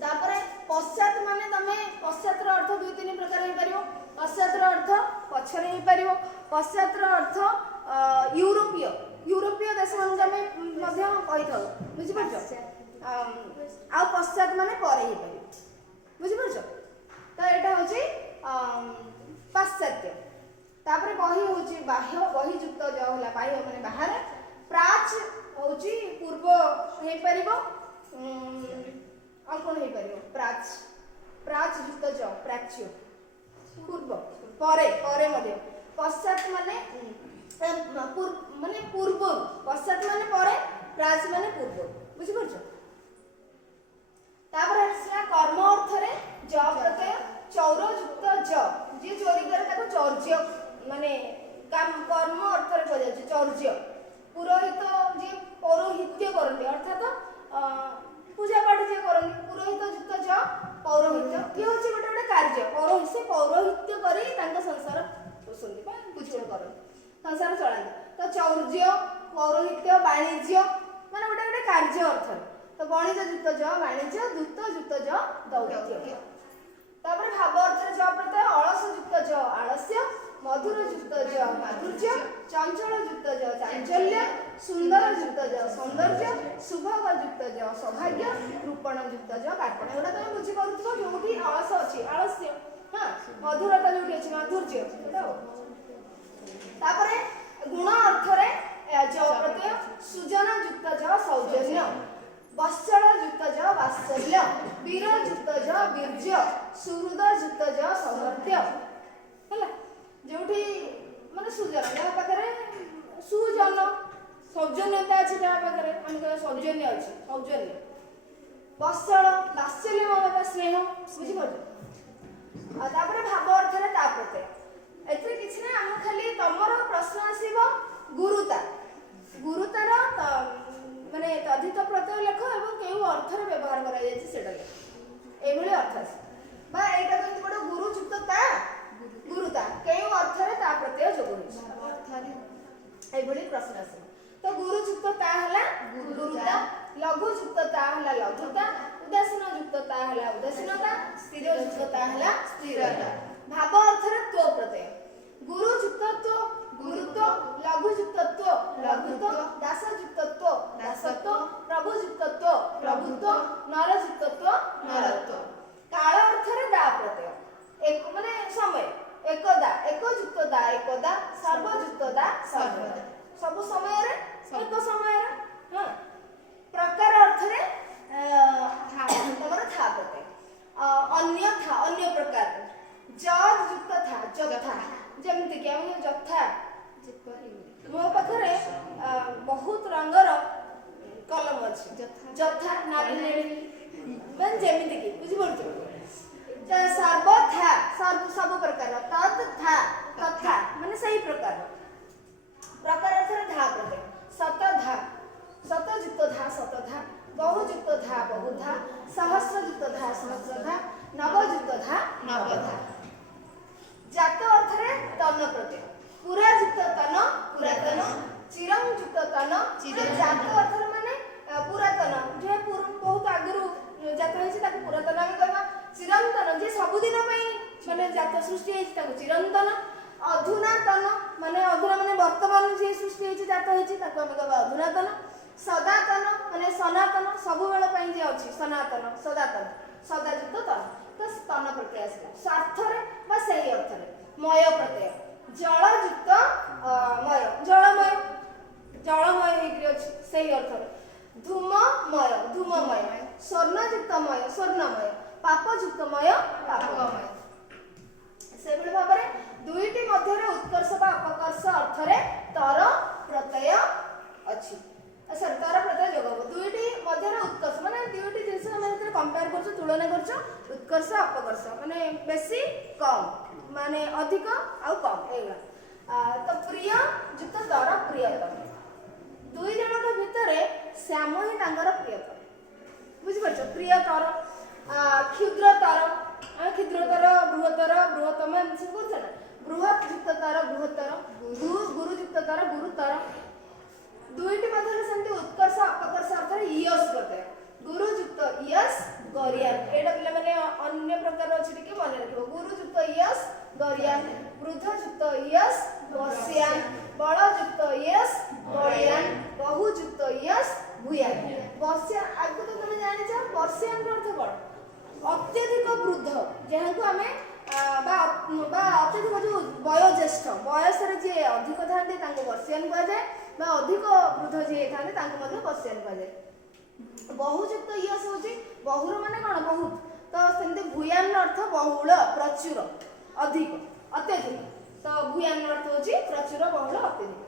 ତାପରେ ପଶ୍ଚାତ ମାନେ ତମେ ପଶ୍ଚାତର ଅର୍ଥ ଦୁଇ ତିନି ପ୍ରକାର ହେଇପାରିବ। ପଶ୍ଚାତର ଅର୍ଥ ପଛରେ ହେଇପାରିବ, ପଶ୍ଚାତର ଅର୍ଥ ୟୁରୋପୀୟ ଦେଶମାନଙ୍କୁ ଆମେ ମଧ୍ୟ କହିଥାଉ, ବୁଝିପାରୁଛ। ଆଉ ପଶ୍ଚାତ ମାନେ ପରେ ହେଇପାରିବ, ବୁଝିପାରୁଛ। ତ ଏଇଟା ହଉଛି ପାଶ୍ଚାତ୍ୟ। ତାପରେ ବହି ହଉଛି ବାହ୍ୟ, ବହି ଯୁକ୍ତ ଜ ହେଲା ବାହ୍ୟ ମାନେ ବାହାରେ, ପ୍ରାଚ ହଉଛି ପୂର୍ବ ହେଇପାରିବ, ଆଉ କଣ ହେଇପାରିବ, ପ୍ରାଚ ଯୁକ୍ତ ଜ ପ୍ରାଚ୍ୟ ପୂର୍ବ, ପରେ ମଧ୍ୟ। ପଶ୍ଚାତ ମାନେ ପୂର୍ବରୁ, ପଶ୍ଚାତ ମାନେ ପରେ, ପ୍ରାଚ ମାନେ ପୂର୍ବରୁ, ବୁଝିପାରୁଛ। ତାପରେ ଆସିଲା କର୍ମ ଅର୍ଥରେ ଜ ପ୍ରତ୍ୟୟ, ଚୌର ଯୁକ୍ତ ଜ, ଯିଏ ଚୋରି କରେ ତାକୁ ଚୌର୍ଯ୍ୟ ମାନେ କର୍ମ ଅର୍ଥରେ କୁହାଯାଉଛି ଚୌର୍ଯ୍ୟ। ପୁରୋହିତ ଯିଏ ପୌରୋହିତ୍ୟ କରନ୍ତି ଅର୍ଥାତ ପୂଜା ପାଠ ଯିଏ କରନ୍ତି, ପୁରୋହିତ ଯୁକ୍ତ ଜ ପୌରୋହିତ୍ୟ, ଇଏ ହଉଛି ଗୋଟେ ଗୋଟେ କାର୍ଯ୍ୟ, ସେ ପୌରୋହିତ୍ୟ କରି ତାଙ୍କ ସଂସାର ପୋଷନ୍ତି ବା ପୂଜା କରନ୍ତି, ସଂସାର ଚଳାନ୍ତି। ତ ଚୌର୍ଯ୍ୟ, ପୌରୋହିତ୍ୟ, ବାଣିଜ୍ୟ ମାନେ ଗୋଟେ ଗୋଟେ କାର୍ଯ୍ୟ ଅର୍ଥରେ। ତ ବଣିଜ ଯୁକ୍ତ ଜ ବାଣିଜ୍ୟ, ଦୂତ ଯୁକ୍ତ ଜ ଦୌତ୍ୟ। ତାପରେ ଭାବ ଅର୍ଥରେ ଜ ପ୍ରତ୍ୟୟ, ଅଳସ ଯୁକ୍ତ ଜ ଆଳସ୍ୟ, ମଧୁର ଯୁକ୍ତ ଜ ମାଧୁର୍ଯ୍ୟ, ଚଞ୍ଚଳ ଯୁକ୍ତ ଜ ଚାଞ୍ଚଲ୍ୟ, ସୁନ୍ଦର ଯୁକ୍ତ ଜ ସୌନ୍ଦର୍ଯ୍ୟ, ଶୁଭଗ ଯୁକ୍ତ ଜ ସୌଭାଗ୍ୟ, କୃପଣ ଯୁକ୍ତ ଜ କାର୍ପଣ୍ୟ। ଏଗୁଡ଼ା ତମେ ବୁଝିପାରୁଥିବ, ଯୋଉଠି ଅଳସ ଅଛି ଆଳସ୍ୟ, ହଁ, ମଧୁରତା ଯୋଉଠି ଅଛି ମାଧୁର୍ଯ୍ୟ। ତାପରେ ଗୁଣ ଅର୍ଥରେ ଜ ପ୍ରତ୍ୟୟ, ସୁଜନ ଯୁକ୍ତ ଜ ସୌଜନ୍ୟ, ବତ୍ସଳ ଯୁକ୍ତ ଜ ବାତ୍ସଲ୍ୟ, ବୀର ଯୁକ୍ତ ଜ ବୀର୍ଯ୍ୟ, ସୁହୃଦ ଯୁକ୍ତ ଜ ସୌମର୍ତ୍ୟ। ହେଲା, ଯୋଉଠି ମାନେ ସୁଜନ, ଯାହା ପାଖରେ ସୁଜନ ସୌଜନ୍ୟତା ଅଛି, ଯାହା ପାଖରେ ଆମେ କହିବା ସୌଜନ୍ୟ ଅଛି, ସୌଜନ୍ୟ। ବତ୍ସଳ ବାତ୍ସଲ୍ୟ ମମତା ସ୍ନେହ, ବୁଝିପାରୁଛ। ଆଉ ତାପରେ ଭାବ ଅର୍ଥରେ ତା ପ୍ରତ୍ୟୟ, ଏଥିରେ କିଛି ନାହିଁ, ଆମ ଖାଲି ତମର ପ୍ରଶ୍ନ ଆସିବ ଗୁରୁତାର ମାନେ ତଦ୍ଧିତ ପ୍ରତ୍ୟୟ ଲେଖ ଏବଂ କେଉଁ ଅର୍ଥରେ ବ୍ୟବହାର କରାଯାଇଛି ସେଟା ଲେଖ, ଏଇଭଳି ଅର୍ଥ ଆସିବ। ବା ଏଇଟା କେମିତି ଗୋଟେ ଗୁରୁ ଯୁକ୍ତ ତା, ଗୁରୁତା କେଉଁ ଅର୍ଥରେ ତା ପ୍ରତ୍ୟୟ ଯୋଗ ହୋଇଛି, ଏଇଭଳି ପ୍ରଶ୍ନ ଆସିବ। ତ ଗୁରୁ ଯୁକ୍ତ ତା ହେଲା ଗୁରୁତା, ଲଘୁ ଯୁକ୍ତ ତା ହେଲା ଲଘୁତା, ଉଦାସୀନ ଯୁକ୍ତ ତା ହେଲା ଉଦାସୀନତା, ସ୍ଥିର ଯୁକ୍ତ ତା ହେଲା ସ୍ଥିରତା। ଭାବ ଅର୍ଥରେ ତ୍ୱ ପ୍ରତ୍ୟୟ, ଗୁରୁ ଯୁକ୍ତ ତ୍ୱ ଗୁରୁତ୍ୱ, ଲଘୁ ଯୁକ୍ତ ତ୍ୱ ଲଘୁତ୍ୱ, ଦାସ ଯୁକ୍ତ ତ୍ୱ ଦାସତ୍ୱ, ପ୍ରଭୁ ଯୁକ୍ତ ତ୍ୱ ପ୍ରଭୁତ୍ୱ, ନର ଯୁକ୍ତ ତ୍ୱ ନରତ୍ୱ। କାଳ ଅର୍ଥରେ ଦା ପ୍ରତ୍ୟୟ, ମାନେ ସମୟ, ଏକଦା, ଏକ ଯୁକ୍ତ ଦା ଏକଦା, ସର୍ବ ଯୁକ୍ତ ଦା ସର୍ବଦା, ସବୁ ସମୟରେ ଏକ ସମୟରେ। ହଁ, ପ୍ରକାର ଅର୍ଥରେ ତମର ଥା ପ୍ରତ୍ୟୟ, ଅନ୍ୟଥା ଅନ୍ୟ ପ୍ରକାର, ଯଦ୍ ଯୁକ୍ତ ଥା ଯଥା, ଯେମିତି କି ଆମେ ଯଥା, ମୋ ପାଖରେ ବହୁତ ରଙ୍ଗର କଲମ ଅଛି, ଯଥା ନାଲି ନେଳି, ମାନେ ଯେମିତି କି, ବୁଝିପାରୁଛ। ସର୍ବଥା ସବୁ ପ୍ରକାର, ତତ୍ ଥା ତଥା ମାନେ ସେଇ ପ୍ରକାର। ପ୍ରକାର ଅର୍ଥରେ ଧା ପ୍ରତ୍ୟୟ, ଶତଧା, ଶତ ଯୁକ୍ତ ଧା ଶତଧା, ବହୁ ଯୁକ୍ତ ଧା ବହୁଧା, ସହସ୍ର ଯୁକ୍ତ ଧା ସହସ୍ରଧା, ନବ ଯୁକ୍ତ ଧା ନବଧା। ଜାତ ଅର୍ଥରେ ତନ ପ୍ରତ୍ୟୟ, ପୁରା ଯୁକ୍ତ ତନ ପୁରାତନ, ଚିରଂ ଯୁକ୍ତ ତନ ଚିରଂ। ଜାତ ଅର୍ଥରେ ମାନେ ପୁରାତନ, ଯେ ବହୁତ ଆଗରୁ ଜାତ ହେଇଛି ତାକୁ ପୁରାତନ ଆମେ କହିବା। ଚିରନ୍ତନ, ଯେ ସବୁଦିନ ପାଇଁ ମାନେ ଜାତ ସୃଷ୍ଟି ହେଇଛି ତାକୁ ଚିରନ୍ତନ। ଅଧୁନାତନ ମାନେ ଅଧୁନା ମାନେ ବର୍ତ୍ତମାନ ଯିଏ ସୃଷ୍ଟି ହେଇଛି ଜାତ ହେଇଛି ତାକୁ ଆମେ କହିବା ଅଧୁନାତନ। ସଦାତନ ମାନେ ସନାତନ, ସବୁବେଳ ପାଇଁ ଯିଏ ଅଛି ସନାତନ ସଦାତନ, ସଦା ଯୁକ୍ତ ତନ। ତ ସ୍ତନ ପ୍ରତ୍ୟୟ ଆସିଲା ସ୍ୱାର୍ଥରେ ବା ସେହି ଅର୍ଥରେ। ମୟ ପ୍ରତ୍ୟୟ, ଜଳ ଯୁକ୍ତ ମୟ, ଜଳମୟ, ଜଳମୟ ହେଇକି ଅଛି ସେଇ ଅର୍ଥରେ। ଧୂମମୟ, ଧୂମମୟ, ସ୍ୱର୍ଣ୍ଣ ଯୁକ୍ତମୟ, ସ୍ୱର୍ଣ୍ଣମୟ, ପାପ ଯୁକ୍ତମୟ, ପାପମୟ। ସେଭଳି ଭାବରେ ଦୁଇଟି ମଧ୍ୟରେ ଉତ୍କର୍ଷ ବା ଅପକର୍ଷ ଅର୍ଥରେ ତର ପ୍ରତ୍ୟୟ ଅଛି। ତର ପ୍ରତ୍ୟୟ ଯୋଗ ହବ। ଦୁଇଟି ମଧ୍ୟରେ ଉତ୍କର୍ଷ ମାନେ ଦୁଇଟି ଜିନିଷ ଆମେ ଯେତେବେଳେ କମ୍ପେୟାର କରୁଛୁ, ତୁଳନା କରୁଛୁ, ଉତ୍କର୍ଷ बेसी कम माने अधिक आउ कम एगुला तो प्रिय जुक्त तर प्रियतर दुई जनक भितर श्याम ही तांकर प्रियतर बुझी पारछ प्रियतर क्षुद्रतर क्षुद्रतर बृहत्तर बृहत्तम एमसी बोलछ ना बृहत युक्ततर बृहत्तर गुरु युक्ततर गुरुतर दुईटी मध्यरे सेमती उत्कर्ष अपकर्ष अर्थ यश प्रत्यय गुरु युक्त यश गरियान एटा पिला माने अन्य प्रकार अछि टिके मन रखिबो गुरु युक्त यश गरियान वृद्ध युक्त यश बस्यान बळ युक्त यश बळयान बहु युक्त यश भूयान बस्या आगु तो तुम जानि छ बस्यान अर्थ कोन अत्यधिक वृद्ध जहाँ को आम अत्यधिक जो वयोज्येष्ठ बयस जे अधिक था बस्यान कहुए अधिक वृद्ध जी था बस्यान कहुए बहुयुक्त यश हूँ बहुर माने कौन बहुत तो सेमती भूयान अर्थ बहुल प्रचुर अधिक अत्यधिक तो भूयान अर्थ हूँ प्रचुर बहुल अत्यधिक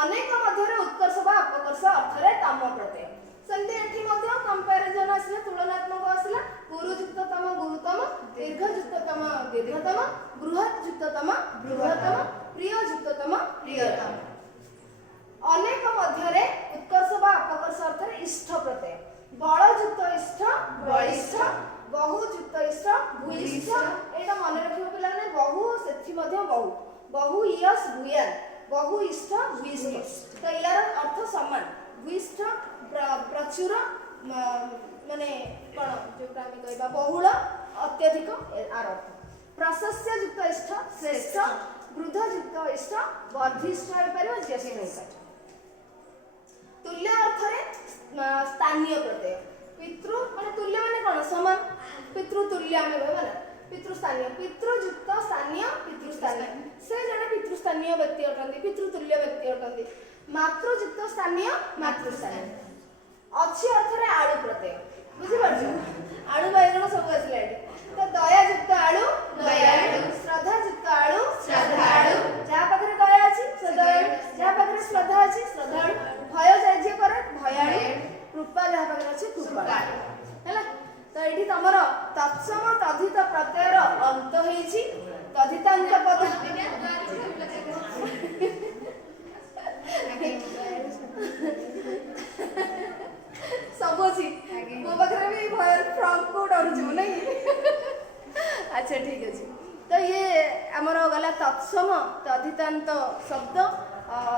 अनेक मध्य उत्कर्ष बा अपकर्ष अर्थ तम प्रत्यय सेमती एठी मध्य कंपैरिजन आसला तुलनात्मक आसला गुरुयुक्ततम गुरुतम दीर्घयुक्ततम दीर्घतम बृहत्युक्ततम बृहत्तम प्रिययुक्ततम प्रियतम अनेक मध्य उत्कर्ष बा अपकर्ष अर्थ इष्ट प्रत्यय बलयुक्त इष्ट बलिष्ठ बहुयुक्त इष्ट भूयिष्ठ एटा मन रखिबो पिला ने बहु सेथि मध्य बहु बहु यश भूयान बहु इष्ट भूयिष्ठ तो यार अर्थ समान भूयिष्ठ प्रचुर माने कोन जोटा हम कहबा बहुल अत्यधिक आर अर्थ प्रशस्य युक्त इष्ट श्रेष्ठ वृद्ध युक्त इष्ट वर्धिष्ठ होई परिबो ज्येष्ठ होई परिबो तुल्य अर्थ रे स्थानीय प्रत्यय पितृ माने तुल्य माने कोन समान पितृ तुल्य हम कहबा ना पितृस्थानीय पितृयुक्त स्थानीय पितृस्थानीय से जने पितृस्थानीय व्यक्ति अटंती पितृतुल्य व्यक्ति अटंती मातृयुक्त स्थानीय मातृस्थानीय अच्छी अर्थ रे आळु प्रत्यय बुझी पारछ आळु बायगण सब आसला एठी तो दयायुक्त आळु दयाळु श्रद्धायुक्त आळु श्रद्धाळु जा पाखरे दया अछि से दयाळु जा पाखरे श्रद्धा अछि श्रद्धाळु भय जाय करे भयाळु कृपा जा पाखरे अछि कृपाळु हैला तो एठी तमर तत्सम तद्धित प्रत्ययर अंत हेछि तद्धितांत पद सब अछि मो बखरे भी भयर फ्रॉक को डर छु नहीं अच्छा ठीक अछि तो ये हमर गला तत्सम तद्धितांत शब्द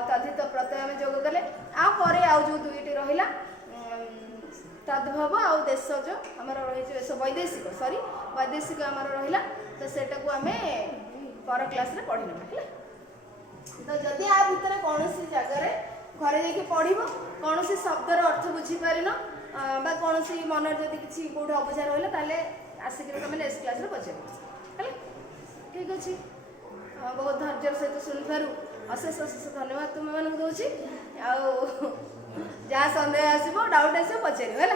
तद्धित प्रत्यय में जोग कले आ परे आ जो दुईटी रहिला तद्भव आ देशज हमर रहि छै वैदेशिक सॉरी वैदेशिक हमर रहिला तो सेटा को हमें पर क्लास रे पढिना हैला तो जदि आ भितर कोनोसी जगह रे घरे जाके पढ़िबो कोनोसी शब्दर अर्थ बुझी पारिनो बा कोनोसी मनर जदि किछि कोड अबजार होइला ताले आसिक तुम नेक्स्ट क्लास रे पछे हैला ठीक अछि बहुत धैर्य सहित सुनि पारु अशेष अशेष धन्यवाद तुम मानक दोछि आ जा संदेह आसीबो डाउट आसीबो पछेरि हैला।